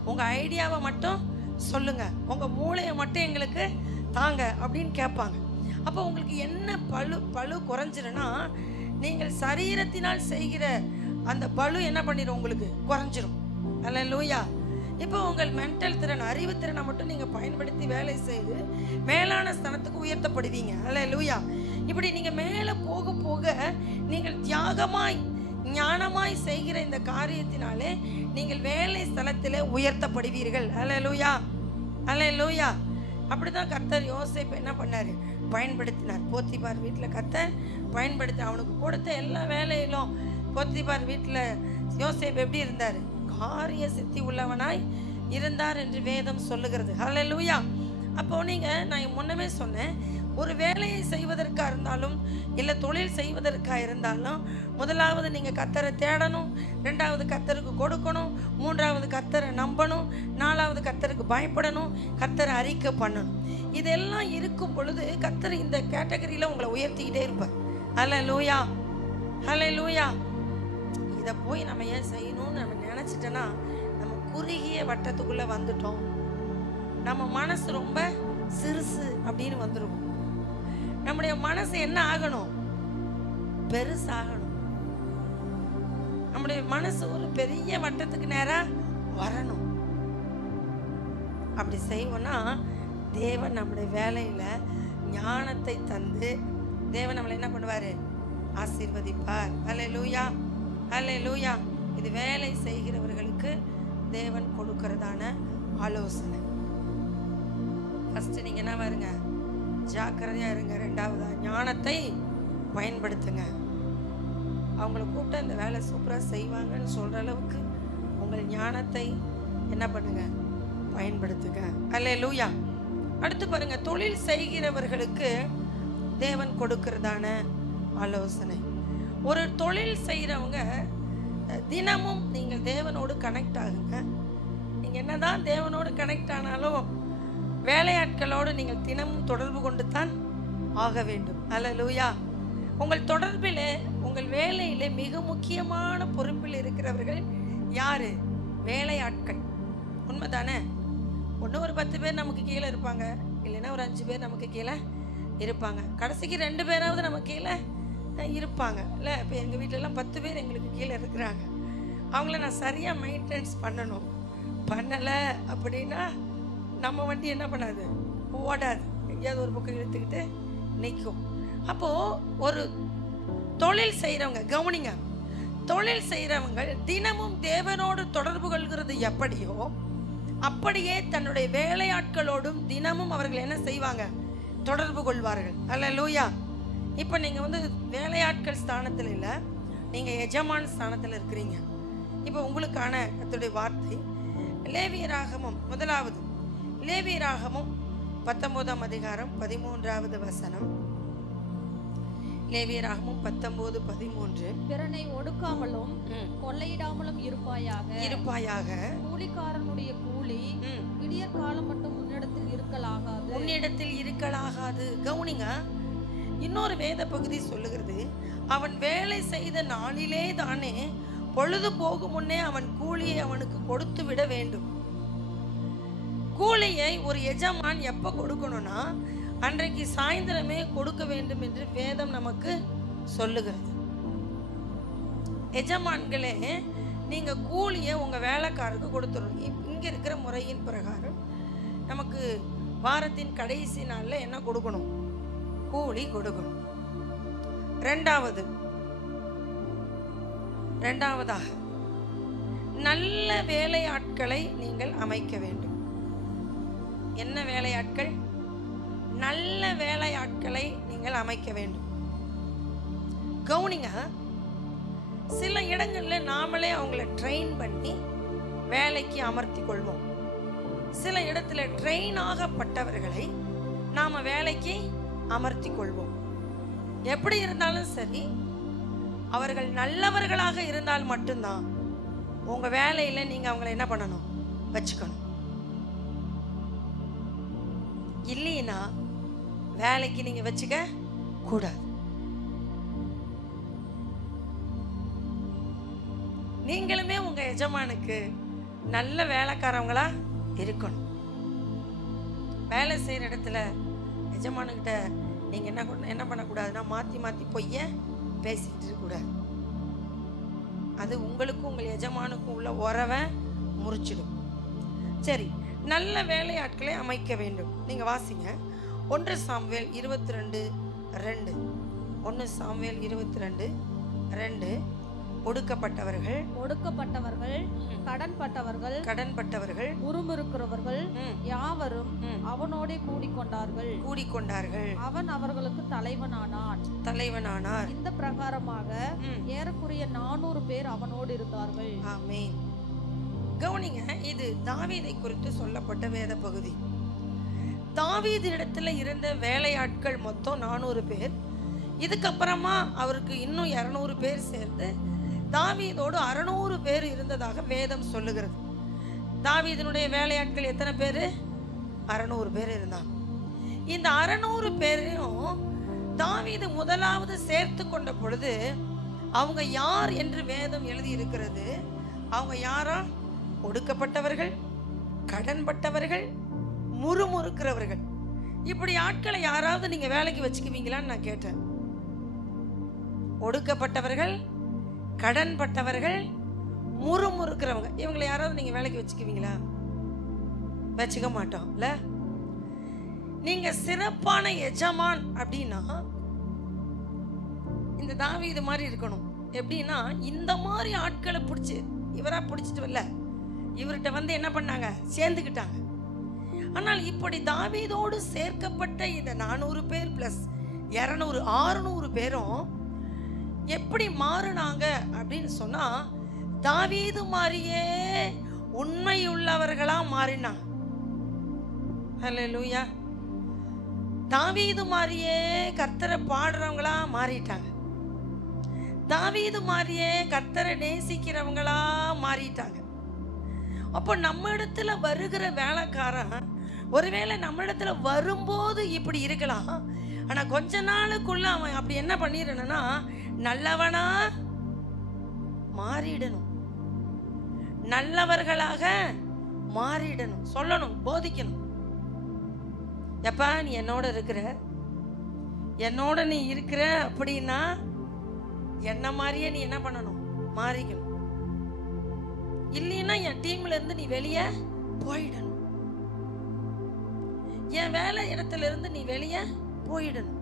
உங்கள் ஐடியாவை மட்டும் சொல்லுங்க, உங்கள் மூளையை மட்டும் எங்களுக்கு தாங்க அப்படின்னு கேட்பாங்க. அப்போ உங்களுக்கு என்ன பளு குறைஞ்சிருன்னா, நீங்கள் சரீரத்தினால் செய்கிற அந்த பளு என்ன பண்ணிடும், உங்களுக்கு குறைஞ்சிரும். அல்லேலூயா. இப்போ உங்கள் மென்டல் திறன், அறிவுத்திறனை மட்டும் நீங்கள் பயன்படுத்தி வேலை செய்து மேலான ஸ்தானத்துக்கு உயர்த்தப்படுவீங்க. அல்லேலூயா. இப்படி நீங்கள் மேலே போக போக நீங்கள் தியாகமாய் ஞானமாய் செய்கிற இந்த காரியத்தினாலே நீங்கள் வேலை ஸ்தலத்தில் உயர்த்தப்படுவீர்கள். அல்லேலூயா, அல்லேலூயா. அப்படிதான் கர்த்தர் யோசேப்பு என்ன பண்ணார், பயன்படுத்தினார். போத்திபார் வீட்டில் கர்த்தர் பயன்படுத்தி அவனுக்கு கொடுத்த எல்லா வேலையிலும் போத்திபார் வீட்டில் யோசேப்பு எப்படி இருந்தார், காரிய சித்தி உள்ளவனாய் இருந்தார் என்று வேதம் சொல்லுகிறது. அல்லேலூயா. அப்போ நீங்கள், நான் முன்னமே சொன்னேன், ஒரு வேலையை செய்வதற்காக இருந்தாலும் இல்லை தொழில் செய்வதற்காக இருந்தாலும் முதலாவது நீங்கள் கர்த்தரை தேடணும், ரெண்டாவது கர்த்தருக்கு கொடுக்கணும், மூன்றாவது கர்த்தரை நம்பணும், நாலாவது கர்த்தருக்கு பயப்படணும், கர்த்தரை அறிக்கை பண்ணணும். இதெல்லாம் இருக்கும் பொழுது கர்த்தர் இந்த கேட்டகரியில் உங்களை உயர்த்திக்கிட்டே இருப்பார். அல்லேலூயா, அல்லேலூயா. இதை போய் நம்ம ஏன் செய்யணும்னு நம்ம நினச்சிட்டோன்னா நம்ம குறுகிய வட்டத்துக்குள்ளே வந்துட்டோம். நம்ம மனசு ரொம்ப சிறுசு அப்படின்னு வந்துடும். நம்முடைய மனசு என்ன ஆகணும், பெருசாகணும். நம்முடைய மனசு ஒரு பெரிய வட்டத்துக்கு நேராக வரணும். அப்படி செய்வோம்னா தேவன் நம்முடைய வேலையில் ஞானத்தை தந்து தேவன் நம்மளை என்ன பண்ணுவார், ஆசீர்வதிப்பார். அல்லேலூயா, அல்லேலூயா. இது வேலை செய்கிறவர்களுக்கு தேவன் கொடுக்கறதான ஆலோசனை. ஃபஸ்ட்டு நீங்கள் என்ன வருங்க, ஜாக்கிரதையாக இருங்க. ரெண்டாவதா ஞானத்தை பயன்படுத்துங்க. அவங்கள கூப்பிட்டு இந்த வேலை சூப்பராக செய்வாங்கன்னு சொல்கிற அளவுக்கு உங்கள் ஞானத்தை என்ன பண்ணுங்க, பயன்படுத்துங்க. அல்லேலூயா. அடுத்து பாருங்க, தொழில் செய்கிறவர்களுக்கு தேவன் கொடுக்கறதான ஆலோசனை. ஒரு தொழில் செய்கிறவங்க தினமும் நீங்கள் தேவனோடு கனெக்ட் ஆகுங்க. நீங்கள் என்னதான் தேவனோடு கனெக்ட் ஆனாலும் வேலையாட்களோடு நீங்கள் தினமும் தொடர்பு கொண்டு தான் ஆக வேண்டும். அல்லேலூயா. உங்கள் தொடர்பில், உங்கள் வேலையிலே மிக முக்கியமான பொறுப்பில் இருக்கிறவர்கள் யாரு? வேலையாட்கள். உண்மைதானே? ஒன்று ஒரு 10 பேர் நமக்கு கீழே இருப்பாங்க, இல்லைன்னா ஒரு 5 பேர் நமக்கு கீழே இருப்பாங்க, கடைசிக்கு 2 பேராவது நமக்கு கீழே இருப்பாங்க. இல்லை, இப்போ எங்கள் வீட்டிலலாம் 10 பேர் எங்களுக்கு கீழே இருக்கிறாங்க. அவங்கள நான் சரியாக மெயின்டெனன்ஸ் பண்ணணும். பண்ணலை அப்படின்னா நம்ம வண்டி என்ன பண்ணாது, ஓடாது, எங்கேயாவது ஒரு பக்கம் இழுத்துக்கிட்டு நிற்கும். அப்போது ஒரு தொழில் செய்கிறவங்க, கவனிங்க, தொழில் செய்கிறவங்க தினமும் தேவனோடு தொடர்பு கொள்கிறது எப்படியோ அப்படியே தன்னுடைய வேலையாட்களோடும் தினமும் அவர்கள் என்ன செய்வாங்க, தொடர்பு கொள்வார்கள். அல்லேலூயா. இப்போ நீங்கள் வந்து வேலையாட்கள் ஸ்தானத்தில் இல்லை, நீங்கள் எஜமான் ஸ்தானத்தில் இருக்கிறீங்க. இப்போ உங்களுக்கான கர்த்தருடைய வார்த்தை லேவியராகமம், முதலாவது லேவியராகமம் 19ஆம் அதிகாரம் 13வது வசனம். லேவியராகமம் 19:13. பிறனை ஒடுக்காமலும் கொள்ளையிடாமலும் இருப்பாயாக. கூலிக்காரனுடைய கூலி விடியற் காலம் மட்டும் உன்னிடத்தில் இருக்கலாகாது. கவுனிங்க, இன்னொரு வேத பகுதி சொல்லுகிறது, அவன் வேலை செய்த நாளிலே தானே பொழுது போகும் முன்னே அவன் கூலியை அவனுக்கு கொடுத்து விட வேண்டும். கூலியை ஒரு எஜமான் எப்போ கொடுக்கணும்னா அன்றைக்கு சாயந்தரமே கொடுக்க வேண்டும் என்று வேதம் நமக்கு சொல்லுகிறது. எஜமான்களே, நீங்க கூலியை உங்க வேலைக்காரருக்கு கொடுத்துடணும். இங்க இருக்கிற முறையின் பிரகாரம் நமக்கு வாரத்தின் கடைசி நாள்ல என்ன கொடுக்கணும், கூலி கொடுக்கணும். இரண்டாவதாக நல்ல வேலையாட்களை நீங்கள் அமைக்க வேண்டும். என்ன வேலையாட்கள்? நல்ல வேலையாட்களை நீங்கள் அமைக்க வேண்டும். கவுனிங்க, சில இடங்கள்ல நாமளே அவங்கள ட்ரெயின் பண்ணி வேலைக்கு அமர்த்தி கொள்வோம். சில இடத்துல ட்ரெயின் ஆகப்பட்டவர்களை நாம வேலைக்கு அமர்த்தி கொள்வோம். எப்படி இருந்தாலும் சரி, அவர்கள் நல்லவர்களாக இருந்தால் மட்டும்தான் உங்க வேலையில நீங்க அவங்களை என்ன பண்ணணும், வச்சுக்கணும். இல்லைன்னா வேலைக்கு நீங்க வச்சுக்க கூடாது. நீங்களுமே உங்க எஜமானுக்கு நல்ல வேலைக்காரவங்களா இருக்கணும். வேலை செய்யற இடத்துல எஜமானுக்கிட்ட நீங்க என்ன பண்ணக்கூடாதுன்னா மாத்தி மாத்தி பொய்ய பேசிட்டு இருக்க கூடாது. அது உங்களுக்கும் உங்கள் எஜமானுக்கும் உள்ள உறவை முறிச்சிடும். சரி, நல்ல வேலையாட்களை அமைக்க வேண்டும். நீங்க வாசிங்க 1 சாமுவேல் 22:2. 1 சாமுவேல் 22:2. ஒடுக்கப்பட்டவர்கள், கடன்பட்டவர்கள், முறுமுறுக்கிறவர்கள் யாவரும் அவனோடே கூடிக்கொண்டார்கள். அவன் அவர்களுக்கு தலைவனானார். இந்த பிரகாரமாக ஏறக்குறைய 400 பேர் அவனோடு இருந்தார்கள். ஆமென். கவனிங்க, இது தாவீதை குறித்து சொல்லப்பட்ட வேத பகுதி. தாவீது இடத்துல இருந்த வேலையாட்கள் மொத்தம் 400 பேர். இதுக்கப்புறமா அவருக்கு இன்னும் 200 பேர் சேர்ந்து தாவீதோடு 600 பேர் இருந்ததாக வேதம் சொல்லுகிறது. தாவீதினுடைய வேலையாட்கள் எத்தனை பேர்? 600 பேர் இருந்தாங்க. இந்த 600 பேரையும் தாவீது முதலாவது சேர்த்து கொண்ட பொழுது அவங்க யார் என்று வேதம் எழுதி இருக்கிறது. அவங்க யாரா? ஒடுக்கப்பட்டவர்கள், கடன்பட்டவர்கள், முறுமுறுக்கிறவர்கள். இப்படி ஆட்களை யாராவது நீங்க வேலைக்கு வச்சுக்குவீங்களான்னு நான் கேட்டேன். ஒடுக்கப்பட்டவர்கள், கடன்பட்டவர்கள், முறுமுறுக்கிறவங்க, இவங்களை யாராவது நீங்க வேலைக்கு வச்சுக்குவீங்களா? வச்சுக்க மாட்டோம் இல்ல. நீங்க சிறப்பான எஜமான் அப்படின்னா இந்த தாவீது மாதிரி இருக்கணும். எப்படின்னா இந்த மாதிரி ஆட்களை பிடிச்சி இவரா பிடிச்சிட்டு வரல, இவர்கிட்ட வந்து என்ன பண்ணாங்க, சேர்ந்துக்கிட்டாங்க. ஆனால் இப்படி தாவீதோடு சேர்க்கப்பட்ட இந்த 400 பேர் பிளஸ் 200 600 பேரும் எப்படி மாறுனாங்க அப்படின்னு சொன்னா தாவீது மாதிரியே உண்மையுள்ளவர்களா மாறினாங்க. ஹல்லேலூயா. தாவீது மாதிரியே கர்த்தரை பாடுறவங்களா மாறிட்டாங்க. தாவீது மாதிரியே கர்த்தரை நேசிக்கிறவங்களா மாறிட்டாங்க. அப்போ நம்ம இடத்துல வருகிற வேலைக்காரன் ஒருவேளை நம்ம இடத்துல வரும்போது இப்படி இருக்கலாம். ஆனா கொஞ்ச நாளுக்குள்ள அவன் அப்படி என்ன பண்ணிடணும்னா நல்லவனா மாறிடணும், நல்லவர்களாக மாறிடணும், சொல்லணும், போதிக்கணும். எப்பா நீ என்னோட இருக்கிற, என்னோட நீ இருக்கிற அப்படின்னா என்ன மாதிரியே நீ என்ன பண்ணணும், மாறிக்கணும். இல்லைன்னா என் டீம்ல இருந்து நீ வெளியே போயிடணும், என் வேலை இடத்துல இருந்து நீ வெளியே போயிடணும்.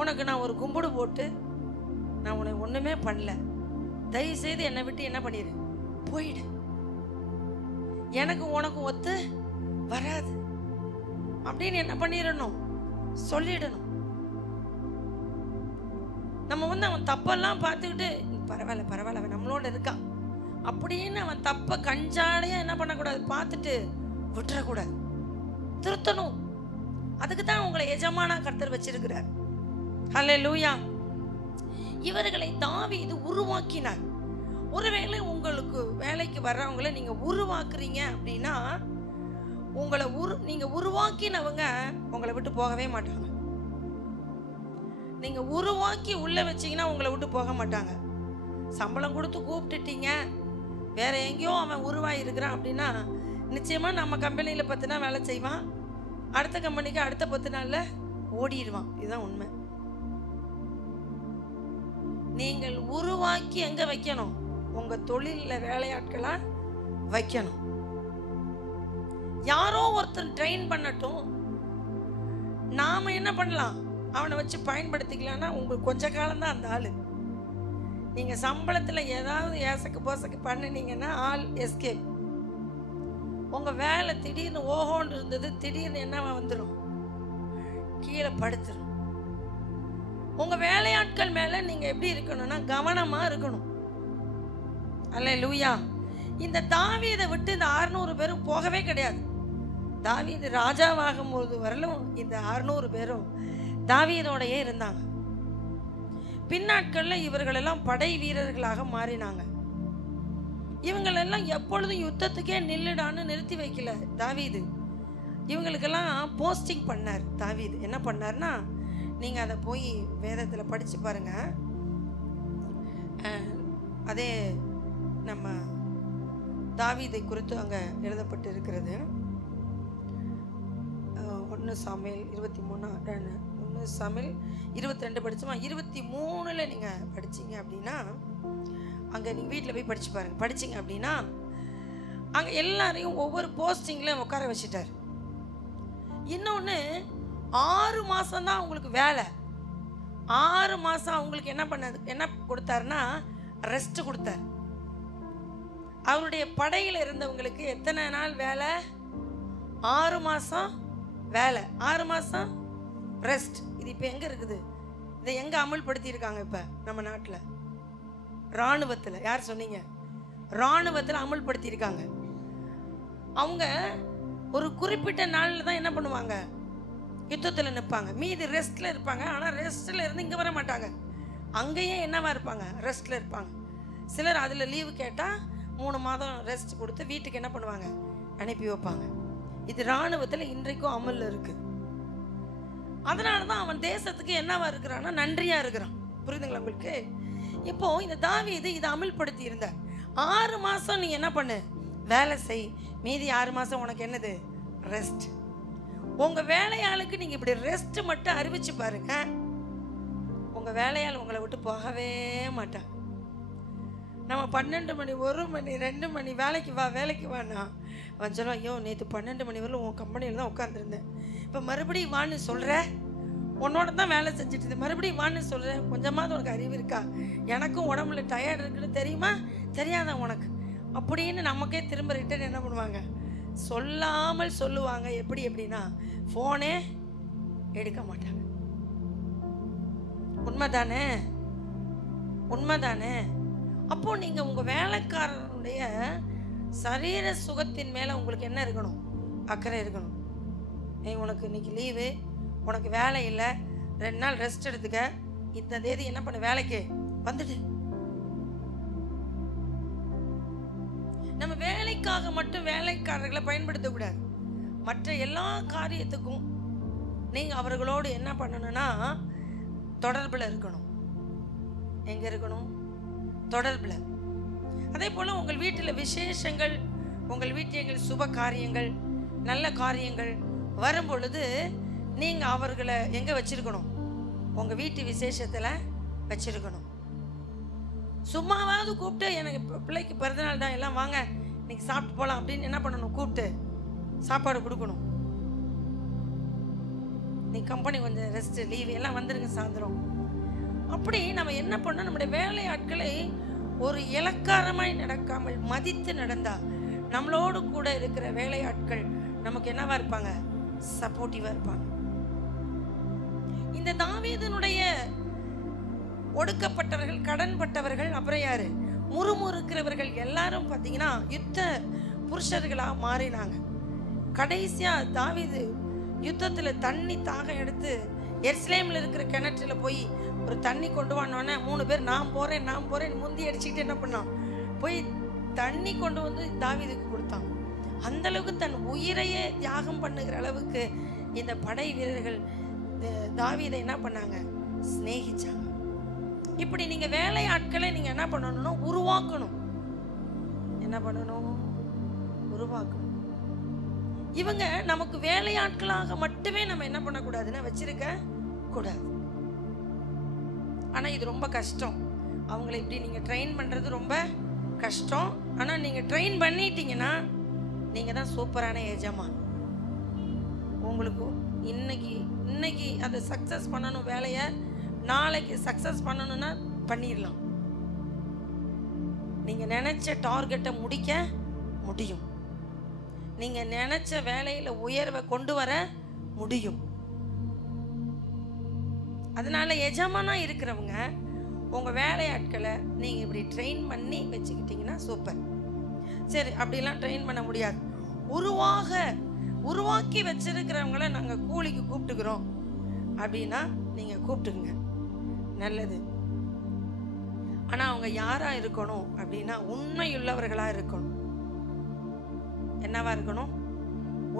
உனக்கு நான் ஒரு கும்பிடு போட்டு நான் உனக்கு ஒண்ணுமே பண்ணல, தயவு செய்து என்னை விட்டு என்ன பண்ணிடு, போயிடு, எனக்கு உனக்கு ஒத்து வராது அப்படின்னு என்ன பண்ணிடணும், சொல்லிடணும். நம்ம வந்து அவன் தப்பெல்லாம் பார்த்துக்கிட்டு பரவாயில்ல பரவாயில்ல அவன் நம்மளோட இருக்கான் அப்படின்னு அவன் தப்ப கஞ்சாடையா என்ன பண்ணக்கூடாது, பார்த்துட்டு விட்டுறக்கூடாது, திருத்தணும். அதுக்கு தான் உங்களை எஜமானா கர்த்தர் வச்சிருக்கிறார். ஹல்லேலூயா. இவர்களை தாவீது உருவாக்கினார். ஒருவேளை உங்களுக்கு வேலைக்கு வர்றவங்களை நீங்க உருவாக்குறீங்க அப்படின்னா உங்களை நீங்க உருவாக்கினவங்க உங்களை விட்டு போகவே மாட்டாங்க. நீங்க உருவாக்கி உள்ள வச்சீங்கன்னா உங்களை விட்டு போக மாட்டாங்க. சம்பளம் கொடுத்து கூப்பிட்டுட்டீங்க, வேற எங்கேயோ அவன் உருவாகி இருக்கிறான் அப்படின்னா நிச்சயமா நம்ம கம்பெனியில 10 நாள் வேலை செய்வான், அடுத்த கம்பெனிக்கு அடுத்த 10 நாள்ல ஓடிடுவான். இதுதான் உண்மை. நீங்கள் உருவாக்கி எங்க வைக்கணும், உங்க தொழில வேலையாட்களா வைக்கணும். யாரோ ஒருத்தர் ட்ரெயின் பண்ணட்டும், நாம என்ன பண்ணலாம், அவனை வச்சு பயன்படுத்திக்கலாம்னா உங்களுக்கு கொஞ்ச காலம் தான் அந்த ஆளு. நீங்க சம்பளத்துல ஏதாவது ஏசக்கு போசக்கு பண்ணினீங்கன்னா ஆள் எஸ்கேப். உங்க வேலை திடீர்னு ஓஹோன்னு இருந்தது, திடீர்னு என்ன வந்துடும், கீழே படுத்துரும். உங்கள் வேலையாட்கள் மேலே நீங்கள் எப்படி இருக்கணும்னா கவனமாக இருக்கணும். அல்லேலூயா. இந்த தாவீதை விட்டு இந்த 600 பேரும் போகவே கிடையாது. தாவீது ராஜாவாகும் போது வரலும் இந்த 600 பேரும் தாவீதோடையே இருந்தாங்க. பின்னாட்களில் இவர்களெல்லாம் படை வீரர்களாக மாறினாங்க. இவங்களெல்லாம் எப்பொழுதும் யுத்தத்துக்கே நில்லுடான்னு நிறுத்தி வைக்கல தாவீது. இவங்களுக்கெல்லாம் போஸ்டிங் பண்ணார் தாவீது. என்ன பண்ணார்னா, நீங்கள் அதை போய் வேதத்தில் படித்து பாருங்கள். அதே நம்ம தாவீதை குறித்து அங்கே எழுதப்பட்டு இருக்கிறது. 1 சாமுவேல் 22 படித்தோமா, 23 நீங்கள் படிச்சிங்க அப்படின்னா, அங்கே நீங்கள் வீட்டில் போய் படித்து பாருங்கள். படிச்சிங்க அப்படின்னா அங்கே எல்லாரையும் ஒவ்வொரு போஸ்டிங்கில் உட்கார வச்சுட்டார். இன்னொன்று 6 மாதம்தான் அவங்களுக்கு வேலை. 6 மாதம் அவங்களுக்கு என்ன கொடுத்தாருன்னா ரெஸ்ட் கொடுத்தார். அவருடைய படையில் இருந்தவங்களுக்கு எத்தனை நாள் வேலை? 6 மாதம் வேலை, 6 மாதம் ரெஸ்ட். இது இப்போ எங்கே இருக்குது? இதை எங்கே அமல்படுத்தியிருக்காங்க? இப்போ நம்ம நாட்டில் இராணுவத்தில். யார் சொன்னீங்க? இராணுவத்தில் அமல்படுத்தியிருக்காங்க. அவங்க ஒரு குறிப்பிட்ட நாளில் தான் என்ன பண்ணுவாங்க? யுத்தத்தில் நிற்பாங்க. மீதி ரெஸ்ட்டில் இருப்பாங்க. ஆனால் ரெஸ்ட்டில் இருந்து இங்கே வர மாட்டாங்க. அங்கேயே என்னவா இருப்பாங்க? ரெஸ்ட்டில் இருப்பாங்க. சிலர் அதில் லீவு கேட்டால் 3 மாதம் ரெஸ்ட் கொடுத்து வீட்டுக்கு என்ன பண்ணுவாங்க? அனுப்பி வைப்பாங்க. இது இராணுவத்தில் இன்றைக்கும் அமலில் இருக்குது. அதனால தான் அவன் தேசத்துக்கு என்னவா இருக்கிறான்னா நன்றியாக இருக்கிறான். புரியுதுங்களா உங்களுக்கு? இப்போது இந்த தாவீது இதை அமல்படுத்தி இருந்தார். 6 மாதம் நீ என்ன பண்ணு? வேலை செய். மீதி 6 மாதம் உனக்கு என்னது? ரெஸ்ட். உங்கள் வேலையாளுக்கு நீங்கள் இப்படி ரெஸ்ட் மட்டும் அறிவிச்சு பாருங்க, உங்கள் வேலையாள் உங்களை விட்டு போகவே மாட்டாங்க. நம்ம 12 மணி 1 மணி 2 மணி வேலைக்கு வான்னா அவன் சொல்லுவான், ஐயோ நேற்று 12 மணி வரலும் உன் கம்பெனியில் தான் உட்காந்துருந்தேன், இப்போ மறுபடியும் வான்னு சொல்கிற, உன்னோட தான் வேலை செஞ்சுட்டு இருந்தேன், மறுபடியும் வான்னு சொல்கிறேன், கொஞ்சமாவது உனக்கு அறிவு இருக்கா? எனக்கும் உடம்புல டயர்டு இருக்குன்னு தெரியுமா? தெரியாதா உனக்கு? அப்படின்னு நமக்கே திரும்ப ரிட்டர்ன் என்ன பண்ணுவாங்க? சொல்லாமல் சொல்லுவாங்க. எப்படின்னா ஃபோனே எடுக்க மாட்டாங்க. உண்மைதானே? அப்போ நீங்கள் உங்கள் வேலைக்காரனுடைய சரீர சுகத்தின் மேலே உங்களுக்கு என்ன இருக்கணும்? அக்கறை இருக்கணும். உனக்கு இன்னைக்கு லீவு, உனக்கு வேலை இல்லை, 2 நாள் ரெஸ்ட் எடுத்துக்க, இந்த தேதி என்ன பண்ண வேலைக்கு வந்துட்டு. நம்ம வேலைக்காக மட்டும் வேலைக்காரர்களை பயன்படுத்தக்கூடாது. மற்ற எல்லா காரியத்துக்கும் நீங்கள் அவர்களோடு என்ன பண்ணணும்னா தொடர்பில் இருக்கணும். எங்கே இருக்கணும்? தொடர்பில். அதே போல் உங்கள் வீட்டில் விசேஷங்கள், உங்கள் வீட்டில் சுப காரியங்கள், நல்ல காரியங்கள் வரும் பொழுது நீங்கள் அவர்களை எங்கே வச்சிருக்கணும்? உங்கள் வீட்டு விசேஷத்தில் வச்சிருக்கணும். சும்மாவாவது கூப்பிட்டு, எனக்கு பிள்ளைக்கு பிறந்தநாள் தான், எல்லாம் வாங்க இன்னைக்கு சாப்பிட்டு போகலாம் அப்படின்னு என்ன பண்ணணும்? கூப்பிட்டு சாப்பாடு கொடுக்கணும். நீ கம்பெனி கொஞ்சம் ரெஸ்ட், லீவ் எல்லாம் வந்துருங்க சாயந்தரம். அப்படி நம்ம என்ன பண்ணோம்? நம்முடைய வேலையாட்களை ஒரு இலக்காரமாய் நடக்காமல் மதித்து நடந்தா நம்மளோடு கூட இருக்கிற வேலையாட்கள் நமக்கு என்னவா இருப்பாங்க? சப்போர்ட்டிவா இருப்பாங்க. இந்த தாவீதினுடைய ஒடுக்கப்பட்டவர்கள், கடன்பட்டவர்கள், அப்புறம் யாரு? முறுமுறுக்கிறவர்கள் எல்லாரும் பார்த்தீங்கன்னா யுத்த புருஷர்களாக மாறினாங்க. கடைசியா தாவீது யுத்தத்தில் தண்ணி தாகம் எடுத்து எருசலேமில் இருக்கிற கிணற்றுல போய் ஒரு தண்ணி கொண்டு வானோன்னே 3 பேர் நான் போகிறேன் முந்தி அடிச்சுக்கிட்டு என்ன பண்ணான்? போய் தண்ணி கொண்டு வந்து தாவீதுக்கு கொடுத்தான். அந்த அளவுக்கு தன் உயிரையே தியாகம் பண்ணுகிற அளவுக்கு இந்த படை வீரர்கள் தாவீதை என்ன பண்ணாங்க? சிநேகிச்சாங்க. இப்படி நீங்கள் வேலையாட்களை நீங்கள் என்ன பண்ணணும்னா உருவாக்கணும். என்ன பண்ணணும்? உருவாக்கணும். இவங்க நமக்கு வேலையாட்களாக மட்டுமே நம்ம என்ன பண்ணக்கூடாதுன்னா வச்சிருக்க கூடாது. ஆனால் இது ரொம்ப கஷ்டம். அவங்கள இப்படி நீங்கள் ட்ரெயின் பண்ணுறது ரொம்ப கஷ்டம். ஆனால் நீங்கள் ட்ரெயின் பண்ணிட்டீங்கன்னா நீங்கள் தான் சூப்பரான எஜமான். உங்களுக்கு இன்னைக்கு அதை சக்ஸஸ் பண்ணணும், வேலையை நாளைக்கு சக்ஸஸ் பண்ணணும்னா பண்ணிடலாம். நீங்கள் நினச்ச டார்கெட்டை முடிக்க முடியும். நீங்கள் நினச்ச வேலையில் உயர்வை கொண்டு வர முடியும். அதனால எஜமானா இருக்கிறவங்க உங்கள் வேலையாட்களை நீங்கள் இப்படி ட்ரெயின் பண்ணி வச்சுக்கிட்டிங்கன்னா சூப்பர். சரி, அப்படிலாம் ட்ரெயின் பண்ண முடியாது, உருவாக்கி வச்சிருக்கிறவங்கள நாங்கள் கூலிக்கு கூப்பிட்டுக்கிறோம் அப்படின்னா நீங்கள் கூப்பிட்டுக்குங்க, நல்லது. ஆனால் அவங்க யாராக இருக்கணும் அப்படின்னா உண்மையுள்ளவர்களாக இருக்கணும். என்னவா இருக்கணும்?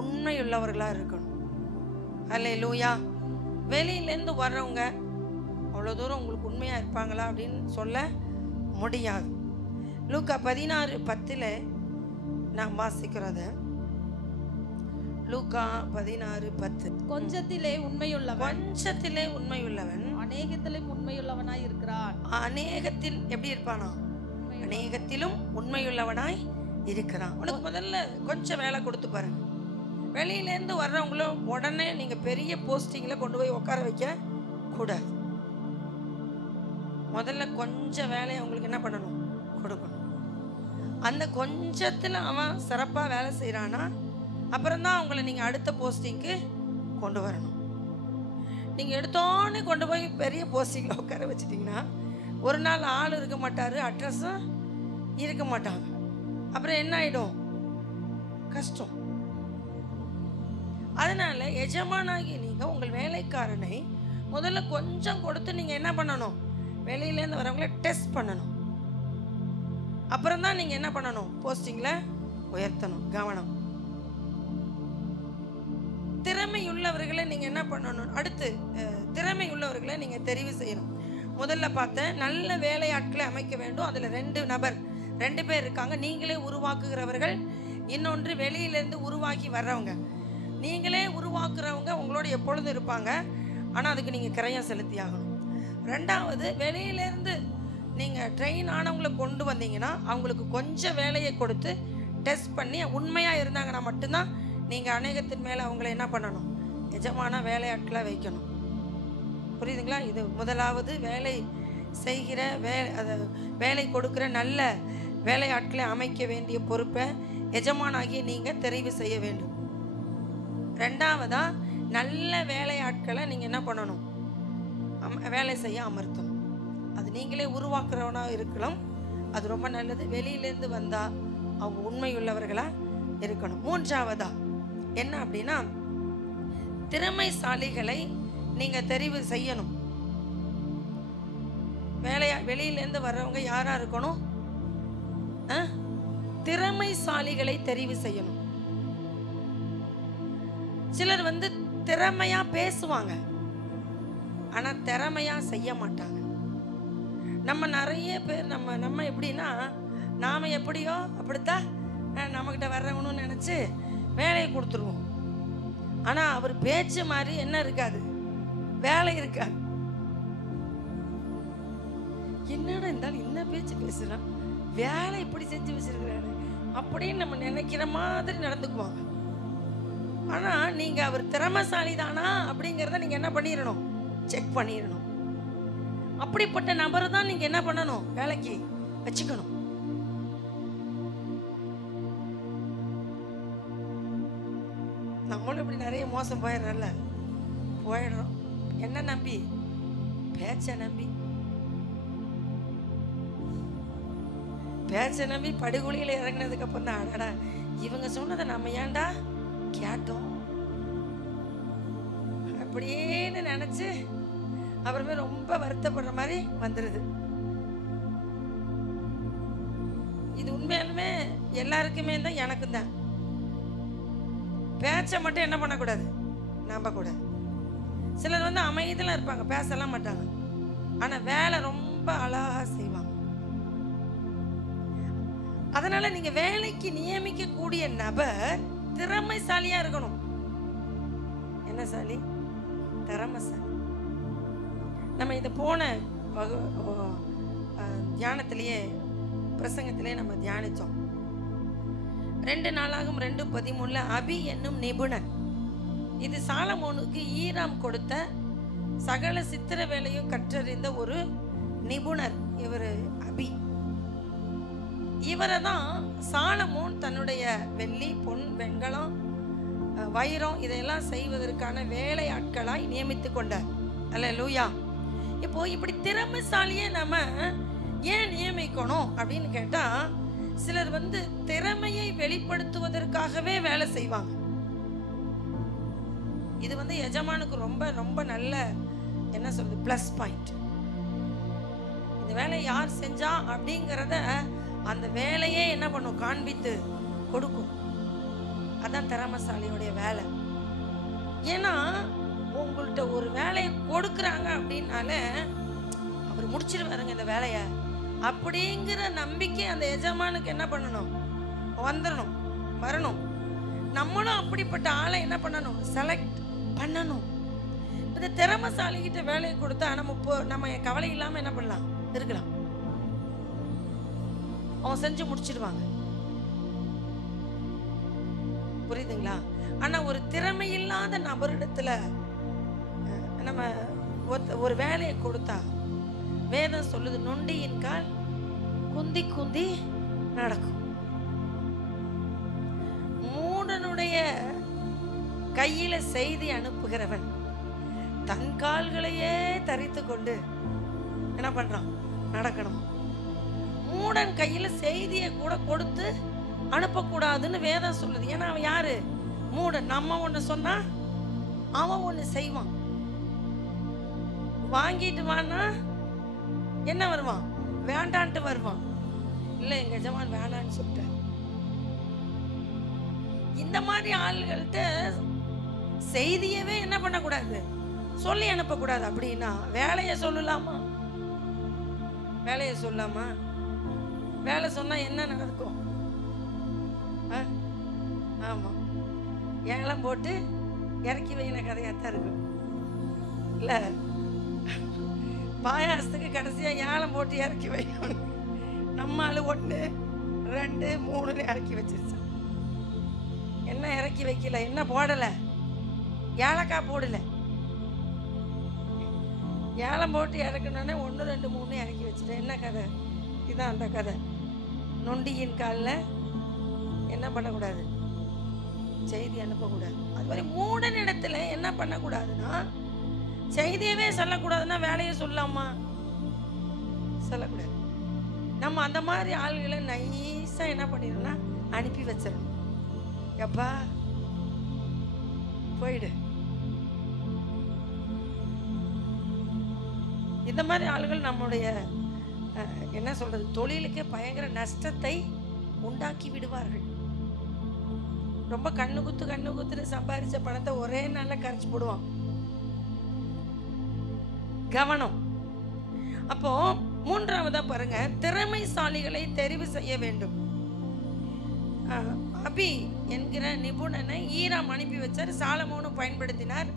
உண்மையுள்ளவர்களாக இருக்கணும். அல்லேலூயா. வெளியிலேருந்து வர்றவங்க அவ்வளோ தூரம் உங்களுக்கு உண்மையாக இருப்பாங்களா அப்படின்னு சொல்ல முடியாது. லூக்கா 16:10 நான் வாசிக்கிறத. லூக்கா 16:10. கொஞ்சத்திலே உண்மையுள்ளவன் அநேகத்திலும் உண்மையுள்ளவனாய் இருக்கிறான். அநேகத்தில் எப்படி இருப்பானா? அநேகத்திலும் உண்மையுள்ளவனாய் இருக்கிறான். உனக்கு முதல்ல கொஞ்சம் வேலை கொடுத்து பாருங்க. வெளியிலேருந்து வர்றவங்களும் உடனே நீங்க பெரிய போஸ்டிங்ல கொண்டு போய் உட்கார வைக்க கூடாது. முதல்ல கொஞ்சம் வேலையை உங்களுக்கு என்ன பண்ணணும்? கொடுக்கணும். அந்த கொஞ்சத்துல அவன் சிறப்பா வேலை செய்யறானா அப்புறம்தான் அவங்கள நீங்க அடுத்த போஸ்டிங்க்கு கொண்டு வரணும். நீங்க எடுத்தோன்னே கொண்டு போய் பெரிய போஸ்டிங்ல உட்கார வச்சிட்டிங்கன்னா ஒரு நாள் ஆள் இருக்க மாட்டாரு, அட்ரஸும் இருக்க மாட்டாங்க. அப்புறம் என்ன ஆயிடும்? கஷ்டம். அதனால எஜமானாகி நீங்க உங்கள் வேலைக்காரனை முதல்ல கொஞ்சம் கொடுத்து நீங்க என்ன பண்ணணும்? வெளியிலேருந்து வரவங்கள டெஸ்ட் பண்ணணும். அப்புறம் தான் நீங்க என்ன பண்ணணும்? போஸ்டிங்ல உயர்த்தணும். கவனம். திறமை உள்ளவர்களை நீங்க என்ன பண்ணணும்? அடுத்து திறமை உள்ளவர்களை நீங்க தெரிவு செய்யணும். முதல்ல பார்த்த நல்ல வேலையாட்களை அமைக்க வேண்டும். அதுல 2 பேர் இருக்காங்க. நீங்களே உருவாக்குகிறவர்கள், இன்னொன்று வெளியிலேருந்து உருவாக்கி வர்றவங்க. நீங்களே உருவாக்குறவங்க உங்களோட எப்பொழுதும் இருப்பாங்க, ஆனால் அதுக்கு நீங்கள் கிரயம் செலுத்தி ஆகணும். 2வது, வெளியிலேருந்து நீங்கள் ட்ரெயின் ஆனவங்களை கொண்டு வந்தீங்கன்னா அவங்களுக்கு கொஞ்சம் வேலையை கொடுத்து டெஸ்ட் பண்ணி உண்மையாக இருந்தாங்கன்னா மட்டும்தான் நீங்கள் அநேகத்தின் மேலே அவங்கள என்ன பண்ணணும்? எஜமான வேலையாட்களை வைக்கணும். புரியுதுங்களா? இது முதலாவது. வேலை செய்கிற வேலை கொடுக்குற நல்ல வேலையாட்களை அமைக்க வேண்டிய பொறுப்பை எஜமானாகிய நீங்கள் தெரிவு செய்ய வேண்டும். 2வதா, நல்ல வேலையாட்களை நீங்கள் என்ன பண்ணணும்? வேலை செய்ய அமர்த்தணும். அது நீங்களே உருவாக்குறவனாக இருக்கலாம், அது ரொம்ப நல்லது. வெளியிலேருந்து வந்தால் அவங்க உண்மையுள்ளவர்களாக இருக்கணும். 3வதா என்ன அப்படின்னா, திறமைசாலிகளை நீங்கள் தெரிவு செய்யணும். வெளியிலேருந்து வர்றவங்க யாராக இருக்கணும்? திறமைசாலிகளை தெரிவு செய்யணும். சிலர் திறமையா பேசுவாங்க, ஆனா திறமையா செய்ய மாட்டாங்க. நம்ம நிறைய பேர் நம்ம எப்படின்னா, நாம எப்படியோ அப்படித்தான் நம்மகிட்ட வர்றவனும் நினைச்சு வேலையை கொடுத்துருவோம். ஆனா அவர் பேச்சு மாதிரி என்ன இருக்காது? வேலை இருக்காது. என்னடா இருந்தாலும் என்ன பேச்சு பேசுறான், வேலை இப்படி செஞ்சு வச்சிருக்கிறாரு அப்படின்னு நம்ம நினைக்கிற மாதிரி நடந்துக்குவாங்க. ஆனா நீங்க அவர் திறமைசாலி தானா அப்படிங்கிறத நீங்க என்ன பண்ணிடணும்? செக் பண்ணிடணும். அப்படிப்பட்ட நபரை தான் நீங்க என்ன பண்ணணும்? வேலைக்கு வச்சுக்கணும். நம்மளும் இப்படி நிறைய மோசம் போயிடுறோம். என்ன நம்பி? பேச்ச நம்பி படுகொலியில் இறங்கினதுக்கு அப்புறம் தான் அடடா இவங்க சொன்னதை நம்ம ஏன்டா கேட்டோம் அப்படின்னு நினைச்சு அப்புறமே ரொம்ப வருத்தப்படுற மாதிரி வந்துடுது. இது உண்மையாலுமே எல்லாருக்குமே தான், எனக்கும் தான். பேச்ச மட்டும் என்ன பண்ணக்கூடாது? நம்பக்கூடாது. சிலர் அமைதியில் இருப்பாங்க, பேசலாம் மாட்டாங்க, ஆனா வேலை ரொம்ப அழகா செய்வாங்க. அதனால நீங்க வேலைக்கு நியமிக்க கூடிய நபர் திறமைசாலியா இருக்கணும். என்ன சாலி? திறமைசாலி. நம்ம இதை போன தியானத்திலேயே பிரசங்கத்திலே நம்ம தியானித்தோம். 2 நாளாகும் 2:13 அபி என்னும் நிபுணர். இது சாலமோனுக்கு ஈராம் கொடுத்த சகல சித்திர வேலையும் கற்றறிந்த ஒரு நிபுணர். இவர் அபி. இவரை தான் சாலமோன் தன்னுடைய வெள்ளி, பொன், வெண்கலம், வைரம் இதையெல்லாம் செய்வதற்கான வேலையாட்களாய் நியமித்து கொண்டார். அல்லேலூயா. இப்போ இப்படி திறமைசாலியே நம்ம ஏன் நியமிக்கணும் அப்படின்னு கேட்டா, சிலர் திறமையை வெளிப்படுத்துவதற்காகவே வேலை செய்வாங்க. இது எஜமானுக்கு ரொம்ப ரொம்ப நல்ல என்ன சொல்றது பிளஸ் பாயிண்ட். இந்த வேலையை யார் செஞ்சா அப்படிங்கிறத அந்த வேலையே என்ன பண்ணும், காண்பித்து கொடுக்கும். அதான் திறமைசாலியோடைய வேலை. ஏன்னா உங்கள்கிட்ட ஒரு வேலையை கொடுக்குறாங்க அப்படின்னாலே அவர் முடிச்சிருவாருங்க இந்த வேலையை அப்படிங்கிற நம்பிக்கை அந்த எஜமானுக்கு என்ன பண்ணணும், வரணும். நம்மளும் அப்படிப்பட்ட ஆளை என்ன பண்ணணும், செலக்ட் பண்ணணும். இந்த திறமைசாலிகிட்ட வேலையை கொடுத்தா நம்ம கவலை இல்லாம என்ன பண்ணலாம், இருக்கலாம். அவன் செஞ்சு முடிச்சிடுவாங்க. புரியுதுங்களா? ஆனா ஒரு திறமை இல்லாத நபரிடத்துல நம்ம ஒரு வேலையை கொடுத்தா வேதம் சொல்லுது, நொண்டியின் கால் குந்தி குந்தி நடக்கும். மூடனுடைய கையில செய்தி அனுப்புகிறவன் தன் கால்களையே தரித்து கொண்டு என்ன பண்றான், நடக்கணும். மூடன் கையில செய்தியை கூட கொடுத்து அனுப்பக்கூடாதுன்னு வேதம் சொல்லுது. ஏன்னா அவன் யாரு, மூடன். நம்ம ஒண்ணு சொன்னா அவன் ஒண்ணு செய்வான். வாங்கிட்டு வான்னா என்ன வருவான், வேண்டான்ட்டு வருவான். இல்ல எங்க எஜமான் வேண்டான்னு சொல்லிட்டேன். இந்த மாதிரி ஆள்கள்ட்ட செய்தியவே என்ன பண்ணக்கூடாது, சொல்லி அனுப்பக்கூடாது. அப்படின்னா வேலையை சொல்லலாமா, வேலையை சொல்லாமா? வேலை சொன்னா என்ன நடக்கும்? ஆமா, ஏலம் போட்டு இறக்கி வைக்கிற கதையாத்தான் இருக்கும். இல்ல பாயாசத்துக்கு கடைசியா ஏலம் போட்டு இறக்கி வைக்கணும். நம்ம ஆளு 1 2 3 இறக்கி வச்சிருச்சு. என்ன இறக்கி வைக்கல, என்ன போடல, ஏலக்காய் போடல. ஏலம் போட்டு இறக்கணுன்னே 1 2 3 இறக்கி வச்சுட்டேன். என்ன கதை? இதுதான் அந்த கதை. நொண்டியின் காலில் என்ன பண்ணக்கூடாது, செய்தி அனுப்பக்கூடாது. அது மாதிரி மூடன் இடத்துல என்ன பண்ணக்கூடாதுன்னா, செய்தியவே சொல்லக்கூடாதுன்னா வேலையை சொல்லாமா, சொல்லக்கூடாது. நம்ம அந்த மாதிரி ஆள்களை நைஸா என்ன பண்ணிடணும்னா அனுப்பி வச்சிடணும். எப்பா போயிடு. இந்த மாதிரி ஆளுகள் நம்முடைய என்ன சொல்றது, தொழிலுக்கு பயங்கர நஷ்டத்தை உண்டாக்கி விடுவார்கள். ரொம்ப கண்ணு குத்துன்னு சம்பாதிச்ச பணத்தை ஒரே நாள்ல கரைச்சு போடுவான். கவனம். அப்போ மூன்றாவதா பாருங்க, திறமைசாலிகளை தெரிவு செய்ய வேண்டும். அபி என்கிற நிபுணனை ஈராம் அனுப்பி வச்சார். சாலமோனும் பயன்படுத்தினார்.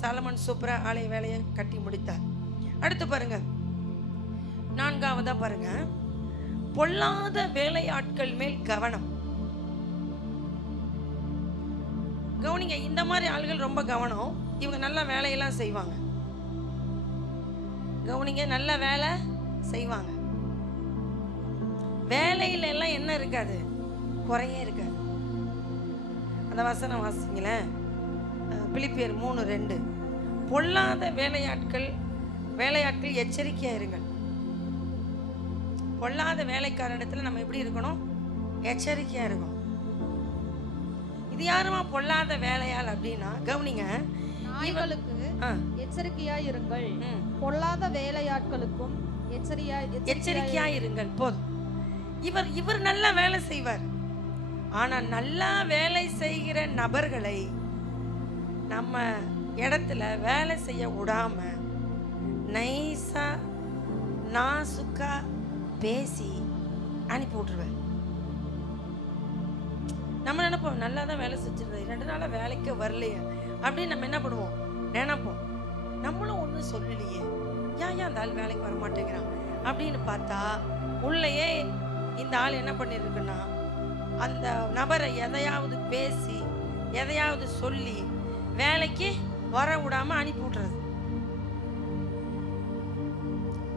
சாலமோன் சூப்பரா ஆலய வேலையை கட்டி முடித்தார். அடுத்து பாருங்க, நான்காவதா பாருங்க, பொல்லாத வேலையாட்கள் மேல் கவனம். கவனிங்க, இந்த மாதிரி ஆள்கள் ரொம்ப கவனம். இவங்க நல்ல வேலையெல்லாம் செய்வாங்க. கவனிங்க, நல்ல வேலை செய்வாங்க. வேலையில எல்லாம் என்ன இருக்காது, குறையே இருக்காது. அந்த வசனம் வாசிங்களேன், பிலிப்பியர் 3:2. பொல்லாத வேலையாட்கள் எச்சரிக்கையா இருங்கள். பொல்லாத வேலைக்காரனிடத்துல நம்ம எப்படி இருக்கணும், எச்சரிக்கையா இருக்கணும். இது யாருமா பொல்லாத வேலையால் அப்படின்னா, கவனிங்க, நாய்களுக்கு எச்சரிக்கையா இருங்கள், பொல்லாத வேலையாட்களுக்கும் எச்சரிக்கையா இருங்கள். போதும். இவர் நல்லா வேலை செய்வார். ஆனா நல்லா வேலை செய்கிற நபர்களை நம்ம இடத்துல வேலை செய்ய விடாம நைஸா நாசுக்கா பேசி அனுப்பி விட்டுருவேன். நம்ம நினைப்போம், நல்லா தான் வேலை செஞ்சிருந்தேன், 2 நாளா வேலைக்கு வரலையே அப்படின்னு நம்ம என்ன பண்ணுவோம், நினைப்போம். நம்மளும் ஒன்றும் சொல்லலையே, ஏன் அந்த ஆள் வேலைக்கு வர மாட்டேங்கிறான் அப்படின்னு பார்த்தா, உள்ளேயே இந்த ஆள் என்ன பண்ணிருக்குன்னா, அந்த நபரை எதையாவது பேசி எதையாவது சொல்லி வேலைக்கு வர விடாம அனுப்பி விட்டுறது.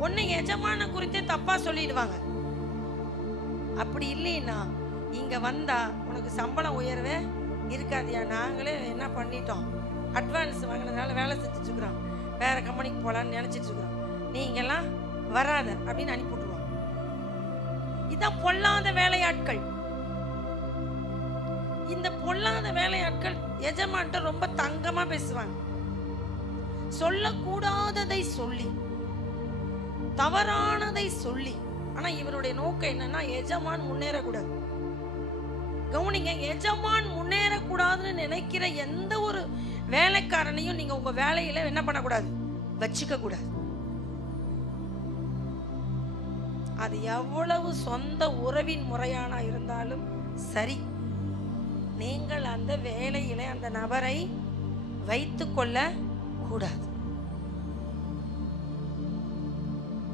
ஒன்னு எஜமான குறித்தே தப்பா சொல்லிடுவாங்க. அப்படி இல்லைன்னா, இங்க வந்தா உனக்கு சம்பளம் உயர்வே இருக்காதியா, நாங்களே என்ன பண்ணிட்டோம், அட்வான்ஸ் வாங்கினதுனால வேலை செஞ்சுட்டு இருக்கிறோம், வேற கம்பெனிக்கு போகலான்னு நினச்சிட்டு இருக்கிறோம். நீங்கெல்லாம் வராத அப்படின்னு அனுப்பிவிட்டுருவாங்க. இதான் பொல்லாத வேலையாட்கள். இந்த பொல்லாத வேலையாட்கள் எஜமான்ட்ட ரொம்ப தங்கமா பேசுவாங்க. சொல்லக்கூடாததை சொல்லி, தவறானதை சொல்லி. ஆனா இவருடைய நோக்கம் என்னன்னா எஜமான் முன்னேறக்கூடாது. கவனிங்க, எஜமான் முன்னேறக்கூடாதுன்னு நினைக்கிற எந்த ஒரு வேலைக்காரனையும் நீங்க உங்க வேலையில என்ன பண்ணக்கூடாது, வச்சுக்க கூடாது. அது எவ்வளவு சொந்த உறவின் முறையானா இருந்தாலும் சரி, நீங்கள் அந்த வேலையில அந்த நபரை வைத்து கொள்ள கூடாது.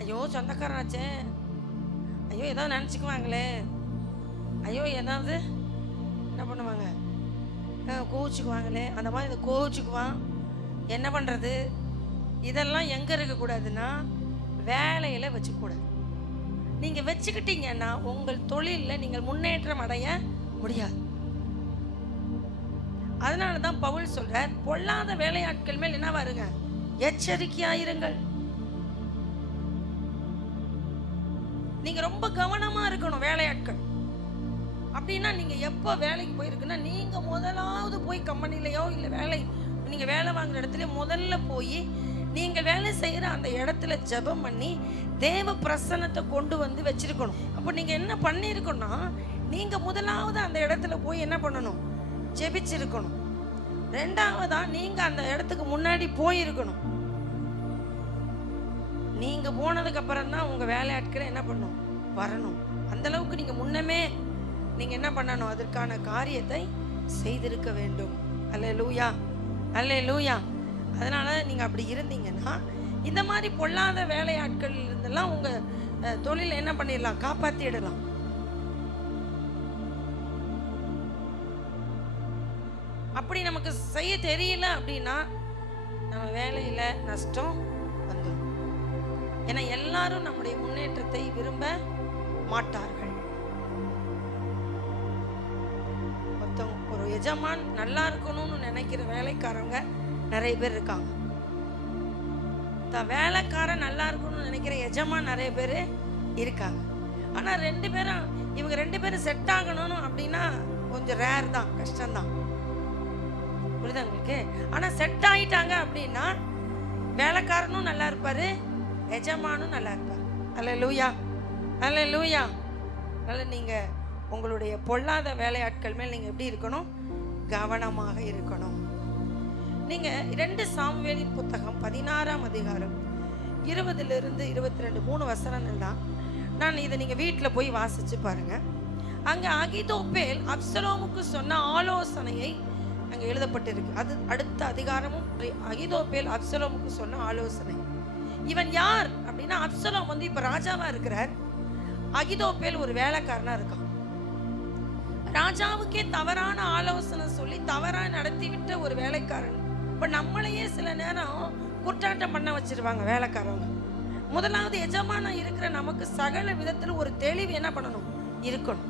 ஐயோ சொந்தக்காரனாச்சே, ஐயோ ஏதாவது நினச்சிக்குவாங்களே, ஐயோ ஏதாவது என்ன பண்ணுவாங்க, கோவிச்சுக்குவாங்களே, அந்த மாதிரி இதை கோவிச்சுக்குவான், என்ன பண்ணுறது, இதெல்லாம் எங்கே இருக்கக்கூடாதுன்னா வேலையில் வச்சுக்கூடாது. நீங்கள் வச்சுக்கிட்டீங்கன்னா உங்கள் தொழிலில் நீங்கள் முன்னேற்றம் அடைய முடியாது. அதனால தான் பவுல் சொல்றார், பொல்லாத வேலையாட்கள் மேல் என்ன வருங்க, எச்சரிக்கையாயிருங்கள். நீங்க ரொம்ப கவனமா இருக்கணும் வேலையாட்கள். அப்படின்னா நீங்க எப்போ வேலைக்கு போயிருக்குன்னா, நீங்க முதலாவது போய் கம்பெனிலையோ இல்லை நீங்க வேலை வாங்குற இடத்துல முதல்ல போய் நீங்க வேலை செய்யற அந்த இடத்துல ஜெபம் பண்ணி தேவ பிரசன்னத்தை கொண்டு வந்து வச்சிருக்கணும். அப்போ நீங்க என்ன பண்ணிருக்கணும்னா, நீங்க முதலாவது அந்த இடத்துல போய் என்ன பண்ணணும், ஜெபிச்சிருக்கணும். ரெண்டாவதா நீங்க அந்த இடத்துக்கு முன்னாடி போயிருக்கணும். நீங்க போனதுக்கு அப்புறம் தான் உங்க வேலையாட்களை என்ன பண்ணணும், வரணும். அந்த அளவுக்கு நீங்க முன்னமே நீங்க என்ன பண்ணணும், அதற்கான காரியத்தை செய்திருக்க வேண்டும். அல்லேலூயா, அல்லேலூயா. அதனால நீங்க அப்படி இருந்தீங்கன்னா இந்த மாதிரி பொல்லாத வேலையாட்கள் இருந்தெல்லாம் உங்க தொழிலை என்ன பண்ணிடலாம், காப்பாத்திடலாம். அப்படி நமக்கு செய்ய தெரியல அப்படின்னா நம்ம வேலையில நஷ்டம் வந்துடும். ஏன்னா எல்லாரும் நம்முடைய முன்னேற்றத்தை விரும்ப மாட்டார்கள். ஒரு எஜமான் நல்லா இருக்கணும்னு நினைக்கிற வேலைக்காரங்க நிறைய பேர் இருக்காங்க. வேலைக்காரன் நல்லா இருக்கணும்னு நினைக்கிற எஜமான் நிறைய பேர் இருக்காங்க. ஆனா இவங்க ரெண்டு பேரும் செட் ஆகணும் அப்படின்னா கொஞ்சம் ரேர் தான், கஷ்டம்தான். புரியுதா உங்களுக்கு? ஆனா செட் ஆயிட்டாங்க அப்படின்னா வேலைக்காரனும் நல்லா இருப்பாரு, எஜமானும் நல்லா இருப்பாரு. அல்லேலூயா, அல்லேலூயா. அதனால நீங்க உங்களுடைய பொல்லாத வேலையாட்கள் மேல் நீங்க எப்படி இருக்கணும், கவனமாக இருக்கணும். நீங்க 2 சாமுவேலின் புத்தகம் 16ஆம் அதிகாரம் 20லிருந்து 22 3 வசனங்கள் தான். நான் இதை நீங்க வீட்டில் போய் வாசிச்சு பாருங்க. அங்க அகிதோப்பேல் அப்சலோமுக்கு சொன்ன ஆலோசனையை அங்க எழுதப்பட்டிருக்கு. அது அடுத்த அதிகாரமும் அகிதோப்பேல் அப்சலோமுக்கு சொன்ன ஆலோசனை. இவன் யார் அப்படின்னா, அப்சலோம் வந்து இப்ப ராஜாவா இருக்கிறார். அகிதோப்பேல் ஒரு வேலைக்காரனா இருக்கான். ராஜாவுக்கே தவறான ஆலோசனை சொல்லி தவறா நடத்திவிட்ட ஒரு வேலைக்காரன். இப்ப நம்மளையே சில நேரம் குற்றாட்டம் பண்ண வச்சிருவாங்க வேலைக்காரவங்க. முதலாவது எஜமானா இருக்கிற நமக்கு சகல விதத்துல ஒரு தெளிவு என்ன பண்ணணும், இருக்கணும்.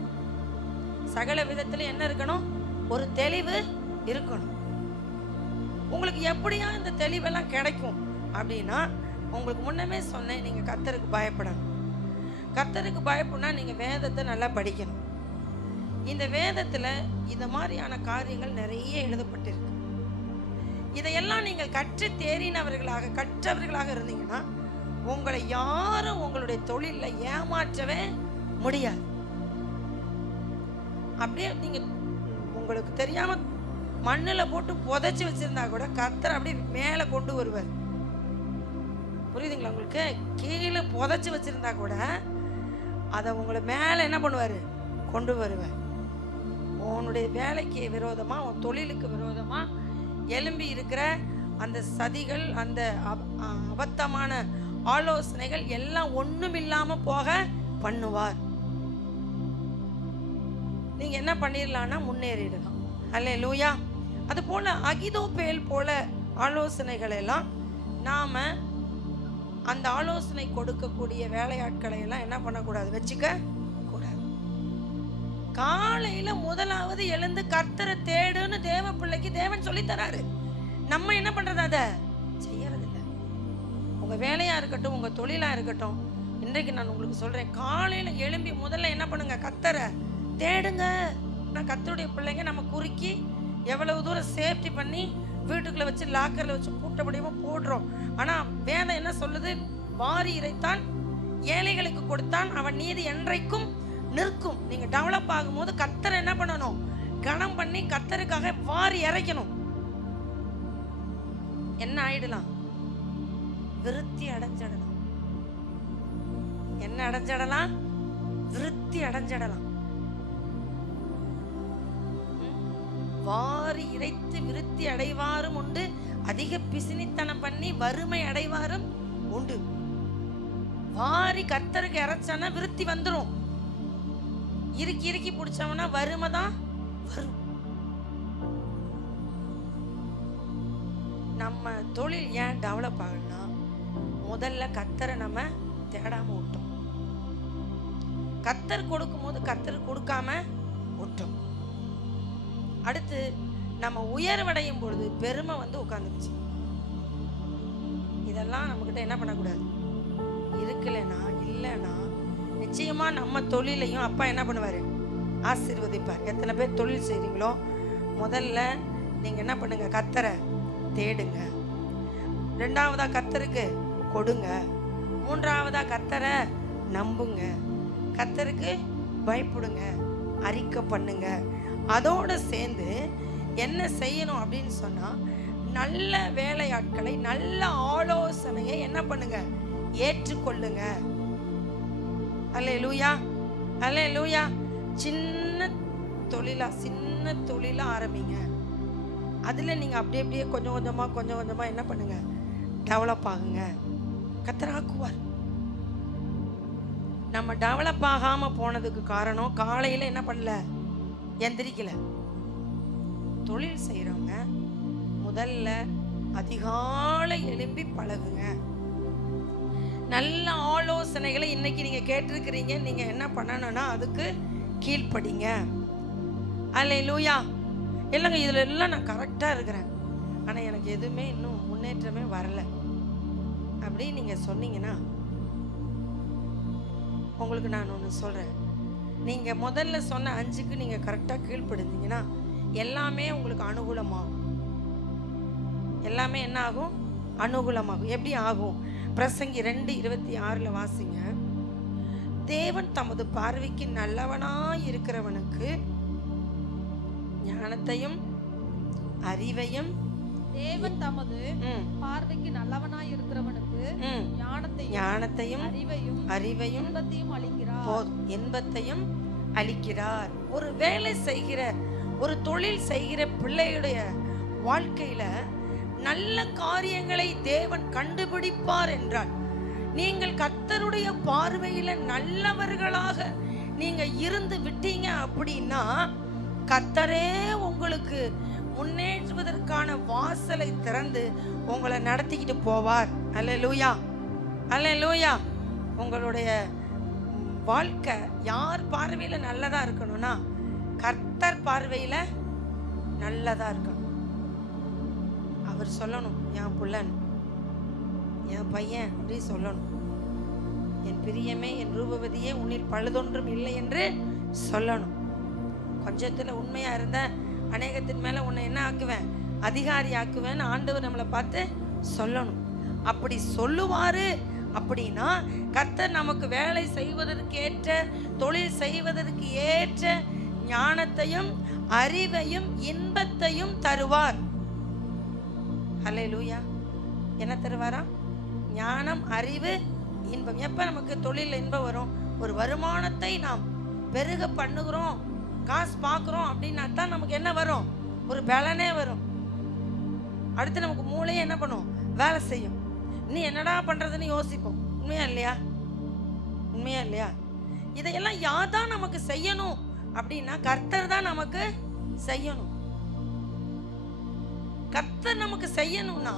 சகல விதத்துல என்ன இருக்கணும், ஒரு தெளிவு இருக்கணும். உங்களுக்கு எப்படியா இந்த தெளிவெல்லாம் கிடைக்கும் அப்படின்னா, உங்களுக்கு முன்னமே சொன்னேன், நீங்க கர்த்தருக்கு பயப்படணும். கர்த்தருக்கு பயப்படணும்னா நீங்க வேதத்தை நல்லா படிக்கணும். இந்த வேதத்துல இந்த மாதிரியான காரியங்கள் நிறைய எழுதப்பட்டிருக்கு. இதையெல்லாம் நீங்கள் கற்று தேறினவர்களாக கற்றவர்களாக இருந்தீங்கன்னா உங்களை யாரும் உங்களுடைய தொழில ஏமாற்றவே முடியாது. அப்படியே நீங்க உங்களுக்கு தெரியாம மண்ணுல போட்டு புதைச்சி வச்சிருந்தா கூட கர்த்தர் அப்படியே மேல கொண்டு வருவார். புரியுதுங்களா உங்களுக்கு? கீழே புதைச்சி வச்சிருந்தா கூட அதை உங்களை மேல என்ன பண்ணுவாரு, கொண்டு வருவார். உன்னுடைய வேலைக்கு விரோதமா, உன் தொழிலுக்கு விரோதமா எழும்பி இருக்கிற அந்த சதிகள், அந்த அபத்தமான ஆலோசனைகள் எல்லாம் ஒண்ணுமில்லாம போக பண்ணுவார். நீங்க என்ன பண்ணிடலாம்னா முன்னேறிடலாம். அல்லேலூயா. அது போல அகிதோப்பேல் போல ஆலோசனைகள் எல்லாம் நாம அந்த ஆலோசனை கொடுக்கக்கூடிய வேலையாட்களை எல்லாம் என்ன பண்ணக்கூடாது, வச்சுக்க கூடாது. காலையில முதலாவது எழுந்து கர்த்தரை தேடுன்னு தேவ பிள்ளைக்கு தேவன் சொல்லி தராரு. நம்ம என்ன பண்றது, அதை செய்யறதில்லை. உங்கள் வேலையாக இருக்கட்டும், உங்கள் தொழிலாக இருக்கட்டும், இன்றைக்கு நான் உங்களுக்கு சொல்கிறேன், காலையில் எழும்பி முதல்ல என்ன பண்ணுங்க, கர்த்தரை தேடுங்க. நான் கர்த்தருடைய பிள்ளைங்க நம்ம குறுக்கி எவ்வளவு தூரம் சேஃப்டி பண்ணி வீட்டுக்குள்ளே வச்சு லாக்கரில் வச்சு பூட்டப்படியமாக போடுறோம். ஆனால் வேதம் என்ன சொல்லுது? வாரி இறைத்தான், ஏழைகளுக்கு கொடுத்தான், அவன் நீதி என்றைக்கும் நிற்கும். நீங்கள் டெவலப் ஆகும்போது கர்த்தரை என்ன பண்ணணும்? கனம் பண்ணி கர்த்தருக்காக வாரி இறைக்கணும். என்ன ஆயிடலாம்? விருத்தி அடைஞ்சிடலாம். என்ன அடைஞ்சிடலாம்? விருத்தி அடைஞ்சிடலாம். வாரி இறைத்து விருத்தி அடைவாரும் உண்டு, அதிக பிசினித்தனம் பண்ணி வறுமை அடைவாரும் உண்டு. வாரி கர்த்தருக்கு இறைச்சானா விருத்தி வந்துடும். இறுக்கி இறுக்கி பிடிச்சவனா வறுமை தான் வரும். நம்ம தொழில் ஏன் டெவலப் ஆகணும்னா, முதல்ல கர்த்தரை நம்ம தேடாம விட்டோம். கர்த்தர் கொடுக்கும் போது கர்த்தர் கொடுக்காம விட்டோம். அடுத்து நம்ம உயர்வடையும் பொழுது பெருமை வந்து உட்கார்ந்துருச்சு. இதெல்லாம் நம்மகிட்ட என்ன பண்ணக்கூடாது? இருக்கலைன்னா இல்லைன்னா நிச்சயமா நம்ம தொழிலையும் அப்பா என்ன பண்ணுவாரு? ஆசீர்வதிப்பார். எத்தனை பேர் தொழில் செய்றீங்களோ முதல்ல நீங்க என்ன பண்ணுங்க? கர்த்தரை தேடுங்க. ரெண்டாவதா கர்த்தருக்கு கொடுங்க. மூன்றாவதா கர்த்தரை நம்புங்க. கர்த்தருக்கு பயப்படுங்க, அறிக்கை பண்ணுங்க. அதோடு சேர்ந்து என்ன செய்யணும் அப்படின்னு சொன்னா, நல்ல வேலையாட்களை, நல்ல ஆலோசனையை என்ன பண்ணுங்க? ஏற்றுக்கொள்ளுங்க. அல்லேலூயா, அல்லேலூயா. சின்ன தொழிலா ஆரம்பிங்க. அதுல நீங்க அப்படியே கொஞ்சம் கொஞ்சமா என்ன பண்ணுங்க? டெவலப் ஆகுங்க. கர்த்தர் ஆக்குவார். நம்ம டெவலப் ஆகாம போனதுக்கு காரணம், காலையில என்ன பண்ணல? எந்திரிக்கல. தொழில் செய்யறவங்க முதல்ல அதிகாலை எழும்பி பழகுங்க. நல்ல ஆலோசனைகளை இன்னைக்கு நீங்க கேட்டிருக்கிறீங்க. நீங்க என்ன பண்ணணும்னா அதுக்கு கீழ்ப்படிங்க. அல்லேலூயா. இல்லைங்க, இதுல எல்லாம் நான் கரெக்டா இருக்கிறேன், ஆனா எனக்கு எதுவுமே இன்னும் முன்னேற்றமே வரல அப்படின்னு நீங்க சொன்னீங்கன்னா, உங்களுக்கு நான் ஒன்று சொல்றேன். நீங்க முதல்ல சொன்ன 5க்கு நீங்க கரெக்டா கீழ்ப்படுத்தீங்கன்னா எல்லாமே உங்களுக்கு அனுகூலமாகும். எல்லாமே என்ன ஆகும்? அனுகூலமாகும். எப்படி ஆகும்? பிரசங்கி 2:26 வாசிங்க. தேவன் தமது பார்வைக்கு நல்லவனாய் இருக்கிறவனுக்கு ஞானத்தையும் அறிவையும், தேவன் தமது பார்வைக்கு நல்லவனாய் இருக்கிறவனுக்கு ஞானத்தையும் அறிவையும் இன்பத்தையும் அளிக்கிறார். ஒரு வேலை செய்கிற, ஒரு தொழில் செய்கிற பிள்ளையுடைய வாழ்க்கையில நல்ல காரியங்களை தேவன் கண்டுபிடிப்பார் என்றால், நீங்கள் கர்த்தருடைய பார்வையில நல்லவர்களாக நீங்க இருந்து விட்டீங்க அப்படின்னா, கர்த்தரே உங்களுக்கு முன்னேற்றுவதற்கான வாசலை திறந்து உங்களை நடத்திக்கிட்டு போவார். அல்லேலூயா, அல்லேலூயா. உங்களுடைய வாழ்க்கை யார் பார்வையில நல்லதா இருக்கணும்னா, கர்த்தர் பார்வையில நல்லதா இருக்கணும். அவர் சொல்லணும், என் புள்ளன், என் பையன் அப்படி சொல்லணும். என் பிரியமே, என் ரூபவதியே, உன்னில் பழுதொன்றும் இல்லை என்று சொல்லணும். கொஞ்சத்துல உண்மையா இருந்த அநேகத்தின் மேல உன்னை என்ன ஆக்குவேன்? அதிகாரி ஆக்குவேன் ஆண்டவர் நம்மளை பார்த்து சொல்லணும். அப்படி சொல்லுவாரு அப்படின்னா கர்த்தர் நமக்கு வேலை செய்வதற்கு ஏற்ற, தொழில் செய்வதற்கு ஏற்ற ஞானத்தையும் அறிவையும் இன்பத்தையும் தருவார். ஹல்லேலூயா. என்ன தருவாரா? ஞானம், அறிவு, இன்பம். எப்ப நமக்கு தொழில் இன்பம் வரும்? ஒரு வருமானத்தை நாம் பெருக பண்ணுகிறோம், காசு பார்க்குறோம் அப்படின்னா தான் நமக்கு என்ன வரும்? ஒரு பலனே வரும். அடுத்து நமக்கு மூளையே என்ன பண்ணும்? வேலை செய்யும். நீ என்னடா பண்றதுன்னு யோசிப்போம். உண்மையா இல்லையா? உண்மையா இல்லையா? இதையெல்லாம் யார் தான் நமக்கு செய்யணும் அப்படின்னா, கர்த்தர் தான் நமக்கு செய்யணும். கர்த்தர் நமக்கு செய்யணும்னா,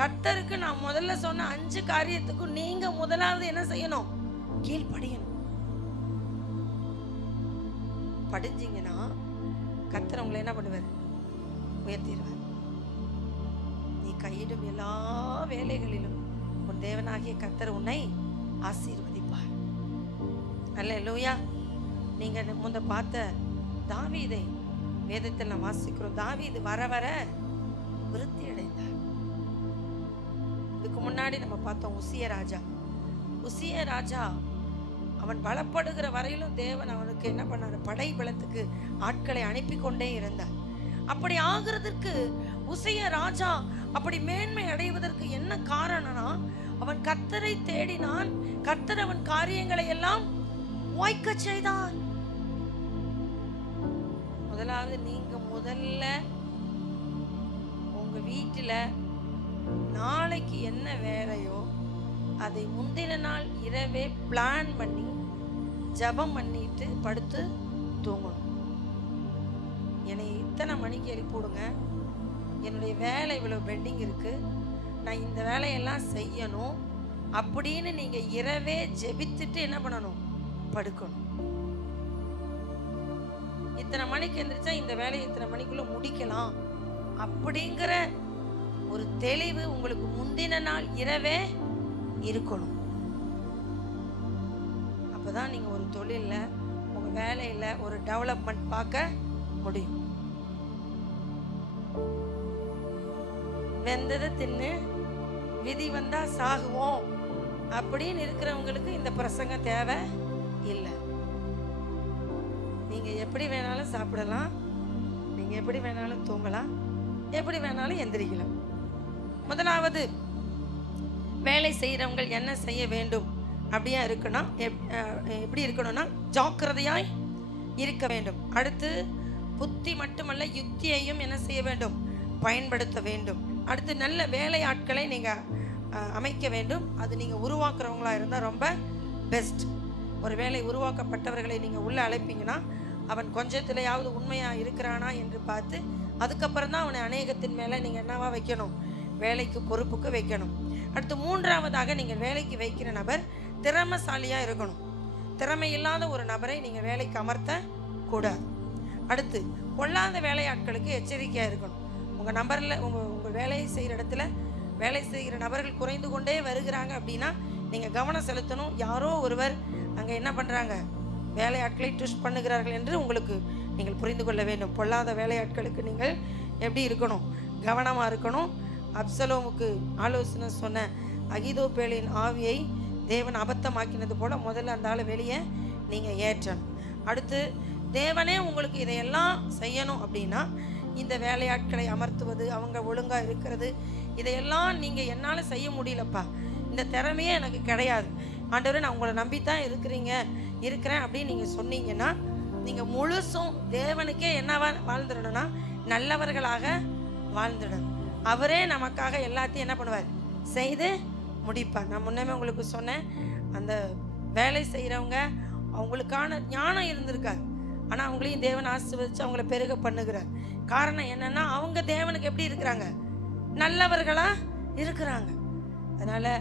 கர்த்தருக்கு நான் முதல்ல சொன்ன 5 காரியத்துக்கும் நீங்க முதலாவது என்ன செய்யணும்? கீழ்ப்படியணும். படிஞ்சீங்கன்னா கர்த்தர் உங்களை என்ன பண்ணுவார்? உயர்த்திடுவார். நீ கையிடும் எல்லா வேலைகளிலும் உன் தேவனாகிய கர்த்தர் உன்னை ஆசீர்வதிப்பார். அல்லேலூயா. நீங்க முந்த பார்த்த தாவீதை வேதத்தில் நாம் வாசிக்கிறோம். தாவீது வர வர விருத்தி அடைந்தார். இதுக்கு முன்னாடி நம்ம பார்த்தோம் உசிய ராஜா. அவன் பலப்படுகிற வரையிலும் தேவன் அவனுக்கு என்ன பண்ணார்? படை பலத்துக்கு ஆட்களை அனுப்பி கொண்டே இருந்தார். அப்படி ஆகிறதுக்கு உசிய ராஜா அப்படி மேன்மை அடைவதற்கு என்ன காரணம்னா, அவன் கர்த்தரை தேடினான். கர்த்தர் அவன் காரியங்களை எல்லாம் வாய்க்க செய்தார். முதலாவது நீங்க முதல்ல உங்க வீட்டுல நாளைக்கு என்ன வேலையோ அதை முந்தின நாள் இரவே பிளான் பண்ணி ஜபம் பண்ணிட்டு படுத்து தூங்கணும். என்னை இத்தனை மணிக்கு எழுப்பிவிடுங்க, என்னுடைய வேலை இவ்வளவு பெண்டிங் இருக்கு, நான் இந்த வேலையெல்லாம் செய்யணும் அப்படின்னு நீங்க இரவே ஜெபித்துட்டு என்ன பண்ணணும்? படுக்கணும். இத்தனை மணிக்கு எந்திரிச்சா இந்த வேலையை இத்தனை மணிக்குள்ள முடிக்கலாம் அப்படிங்கிற ஒரு தெளிவு உங்களுக்கு முந்தின நாள் இரவே இருக்கணும். அப்பதான் நீங்க ஒரு தொழில்ல உங்க வேலையில ஒரு டெவலப்மெண்ட் பார்க்க முடியும். வெந்ததை தின்னு விதி வந்தா சாகுவோம் அப்படின்னு இருக்கிறவங்களுக்கு இந்த பிரசங்கம் தேவை இல்லை. நீங்க எப்படி வேணாலும் சாப்பிடலாம், நீங்க எப்படி வேணாலும் தூங்கலாம், எப்படி வேணாலும் எந்திரிக்கலாம். முதலாவது வேலை செய்கிறவங்க என்ன செய்ய வேண்டும் அப்படியா இருக்கணும்? எப்படி இருக்கணும்னா ஜாக்கிரதையாய் இருக்க வேண்டும். அடுத்து புத்தி மட்டுமல்ல யுக்தியையும் என்ன செய்ய வேண்டும்? பயன்படுத்த வேண்டும். அடுத்து நல்ல வேலை ஆட்களை நீங்கள் அமைக்க வேண்டும். அது நீங்கள் உருவாக்குறவங்களா இருந்தால் ரொம்ப பெஸ்ட். ஒரு வேலை உருவாக்கப்பட்டவர்களை நீங்கள் உள்ளே அழைப்பீங்கன்னா அவன் கொஞ்சத்திலையாவது உண்மையாக இருக்கிறானா என்று பார்த்து அதுக்கப்புறம் தான் அவனை அநேகத்தின் மேலே நீங்கள் என்னவா வைக்கணும்? வேலைக்கு பொறுப்புக்கு வைக்கணும். அடுத்து மூன்றாவதாக நீங்கள் வேலைக்கு வைக்கிற நபர் திறமைசாலியாக இருக்கணும். திறமை இல்லாத ஒரு நபரை நீங்கள் வேலைக்கு அமர்த்த கூடாது. அடுத்து கொள்ளாத வேலையாட்களுக்கு எச்சரிக்கையாக இருக்கணும். உங்கள் நபரில் உங்கள் வேலையை செய்கிற இடத்துல வேலை செய்கிற நபர்கள் குறைந்து கொண்டே வருகிறாங்க அப்படின்னா நீங்கள் கவனம் செலுத்தணும். யாரோ ஒருவர் அங்கே என்ன பண்ணுறாங்க? வேலையாட்களை ட்விஸ்ட் பண்ணுகிறார்கள் என்று உங்களுக்கு நீங்கள் புரிந்து கொள்ள வேண்டும். பொல்லாத வேலையாட்களுக்கு நீங்கள் எப்படி இருக்கணும்? கவனமாக இருக்கணும். அப்சலோமுக்கு ஆலோசனை சொன்ன அகிதோப்பேலின் ஆவியை தேவன் அபத்தமாக்கினது போல முதல்ல அந்த ஆளை வெளியே நீங்கள் ஏற்றணும். அடுத்து தேவனே உங்களுக்கு இதையெல்லாம் செய்யணும் அப்படின்னா இந்த வேலையாட்களை அமர்த்துவது, அவங்க ஒழுங்காக இருக்கிறது, இதையெல்லாம் நீங்கள் என்னால் செய்ய முடியலப்பா, இந்த திறமையே எனக்கு கிடையாது ஆண்டவரே, நான் உங்களை நம்பித்தான் இருக்கிறேன் அப்படின்னு நீங்கள் சொன்னீங்கன்னா நீங்கள் முழுசும் தேவனுக்கே என்னவா வாழ்ந்துடணும்னா நல்லவர்களாக வாழ்ந்துடணும். அவரே நமக்காக எல்லாத்தையும் என்ன பண்ணுவார்? செய்து முடிப்பார். நான் முன்னமே உங்களுக்கு சொன்னேன், அந்த வேலை செய்கிறவங்க அவங்களுக்கான ஞானம் இருந்திருக்காரு, ஆனால் அவங்களையும் தேவன் ஆசீர்வதிச்சு அவங்கள பெருக பண்ணுகிறார். காரணம் என்னன்னா அவங்க தேவனுக்கு எப்படி இருக்கிறாங்க? நல்லவர்களாக இருக்கிறாங்க. அதனால்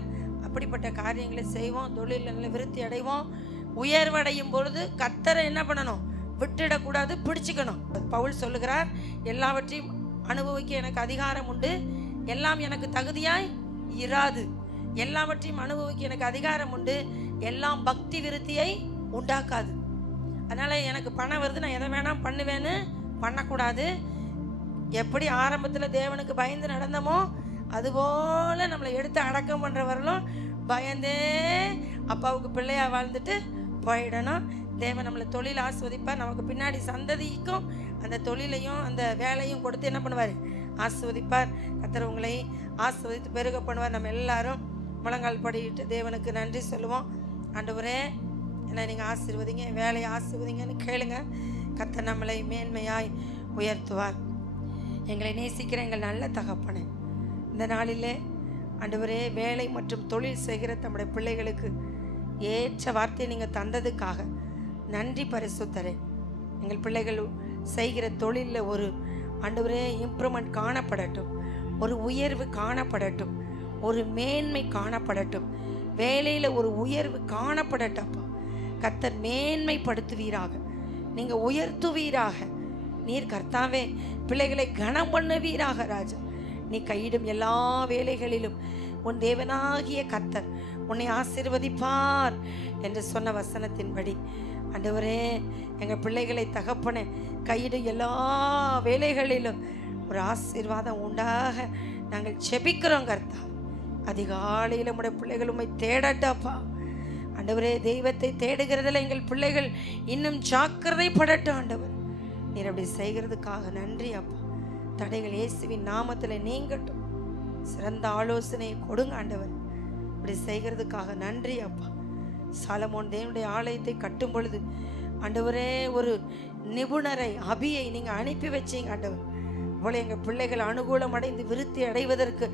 அப்படிப்பட்ட காரியங்களை செய்வோம். தொழில் நல்ல விருத்தி அடைவோம். உயர்வடையும் பொழுது கர்த்தரை என்ன பண்ணணும்? விட்டுடக்கூடாது, பிடிச்சிக்கணும். பவுல் சொல்லுகிறார், எல்லாவற்றையும் அனுபவிக்க எனக்கு அதிகாரம் உண்டு, எல்லாம் எனக்கு தகுதியாய் இராது. எல்லாவற்றையும் அனுபவிக்க எனக்கு அதிகாரம் உண்டு, எல்லாம் பக்தி விருத்தியை உண்டாக்காது. அதனால் எனக்கு பணம் வருது, நான் எதை வேணாம் பண்ணுவேன்னு பண்ணக்கூடாது. எப்படி ஆரம்பத்தில் தேவனுக்கு பயந்து நடந்தோமோ அதுபோல் நம்மளை எடுத்து அடக்கம் பண்ணுறவர்களும் பயந்தே அப்பாவுக்கு பிள்ளையாக வாழ்ந்துட்டு போயிடணும். தேவன் நம்மளை தொழில் ஆஸ்வதிப்பார். நமக்கு பின்னாடி சந்ததிக்கும் அந்த தொழிலையும் அந்த வேலையும் கொடுத்து என்ன பண்ணுவார்? ஆஸ்வதிப்பார். கர்த்தர் உங்களை ஆஸ்வதித்து பெருக பண்ணுவார். நம்ம எல்லாரும் முழங்கால் படிட்டு தேவனுக்கு நன்றி சொல்லுவோம். ஆண்டவரே, என்ன நீங்கள் ஆசீர்வதிங்க, வேலையை ஆசீர்வதிங்கன்னு கேளுங்க. கர்த்தர் நம்மளை மேன்மையாய் உயர்த்துவார். எங்களை நேசிக்கிற எங்கள் நல்ல தகப்பனே, இந்த நாளிலே ஆண்டவரே வேலை மற்றும் தொழில் செய்கிற நம்முடைய பிள்ளைகளுக்கு ஏற்ற வார்த்தையை நீங்கள் தந்ததுக்காக நன்றி பரிசுத்தரே. எங்கள் பிள்ளைகள் செய்கிற தொழிலில் ஒரு ஆண்டவரே இம்ப்ரூவ்மெண்ட் காணப்படட்டும், ஒரு உயர்வு காணப்படட்டும், ஒரு மேன்மை காணப்படட்டும், வேலையில் ஒரு உயர்வு காணப்படட்டப்பா. கர்த்தர் மேன்மைப்படுத்துவீராக, நீங்கள் உயர்த்துவீராக. நீர் கர்த்தாவே பிள்ளைகளை கனம் பண்ணுவீராக ராஜா. நீ கையிடும் எல்லா வேலைகளிலும் உன் தேவனாகிய கர்த்தர் உன்னை ஆசீர்வதிப்பார் என்று சொன்ன வசனத்தின்படி ஆண்டவரே எங்கள் பிள்ளைகளை தகப்பனே கையிடும் எல்லா வேலைகளிலும் ஒரு ஆசீர்வாதம் உண்டாக நாங்கள் செபிக்கிறோம் கர்த்தா. அதிகாலையில் நம்முடைய பிள்ளைகள் உம்மை தேடட்டாப்பா. ஆண்டவரே தெய்வத்தை தேடுகிறதில் எங்கள் பிள்ளைகள் இன்னும் ஜாக்கிரதைப்படட்டும் ஆண்டவர். நீர் அப்படி செய்கிறதுக்காக நன்றி அப்பா. தடைகள் இயேசுவின் நாமத்தில் நீங்கட்டும். சிறந்த ஆலோசனையை கொடுங்க ஆண்டவர். இப்படி செய்கிறதுக்காக நன்றி அப்பா. சாலமோன் தேவனுடைய ஆலயத்தை கட்டும் பொழுது ஆண்டவரே ஒரு நிபுணரை அபியை நீங்கள் அனுப்பி வச்சீங்க ஆண்டவர். போல எங்கள் பிள்ளைகள் அனுகூலம் அடைந்து விருத்தி அடைவதற்கு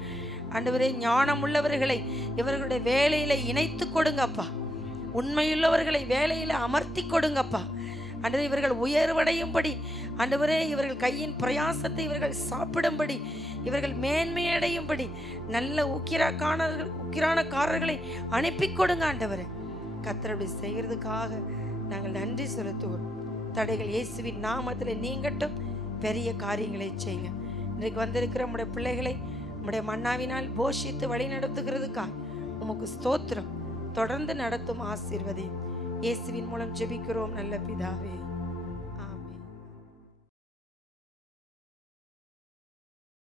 ஆண்டவரே ஞானம் உள்ளவர்களை இவர்களுடைய வேலையில் இணைத்து கொடுங்கப்பா. உண்மையுள்ளவர்களை வேலையில் அமர்த்தி கொடுங்கப்பா. ஆண்டவரே இவர்கள் உயர்வடையும்படி ஆண்டவரே இவர்கள் கையின் பிரயாசத்தை இவர்கள் சாப்பிடும்படி இவர்கள் மேன்மையடையும்படி நல்ல உக்கிரானக்காரர்களை அனுப்பி கொடுங்க ஆண்டவரே. கர்த்தர் அப்படி செய்கிறதுக்காக நாங்கள் நன்றி செலுத்துவோம். தடைகள் இயேசுவின் நாமத்தில் நீங்கட்டும். பெரிய காரியங்களை செய்யுங்க. இன்றைக்கு வந்திருக்கிற நம்முடைய பிள்ளைகளை நம்முடைய மன்னாவினால் போஷித்து வழி நடத்துகிறதுக்காக உமக்கு ஸ்தோத்திரம். தொடர்ந்து நடத்தும் ஆசீர்வதி. இயேசுவின் மூலம் ஜெபிக்கிறோம் நல்ல பிதாவே.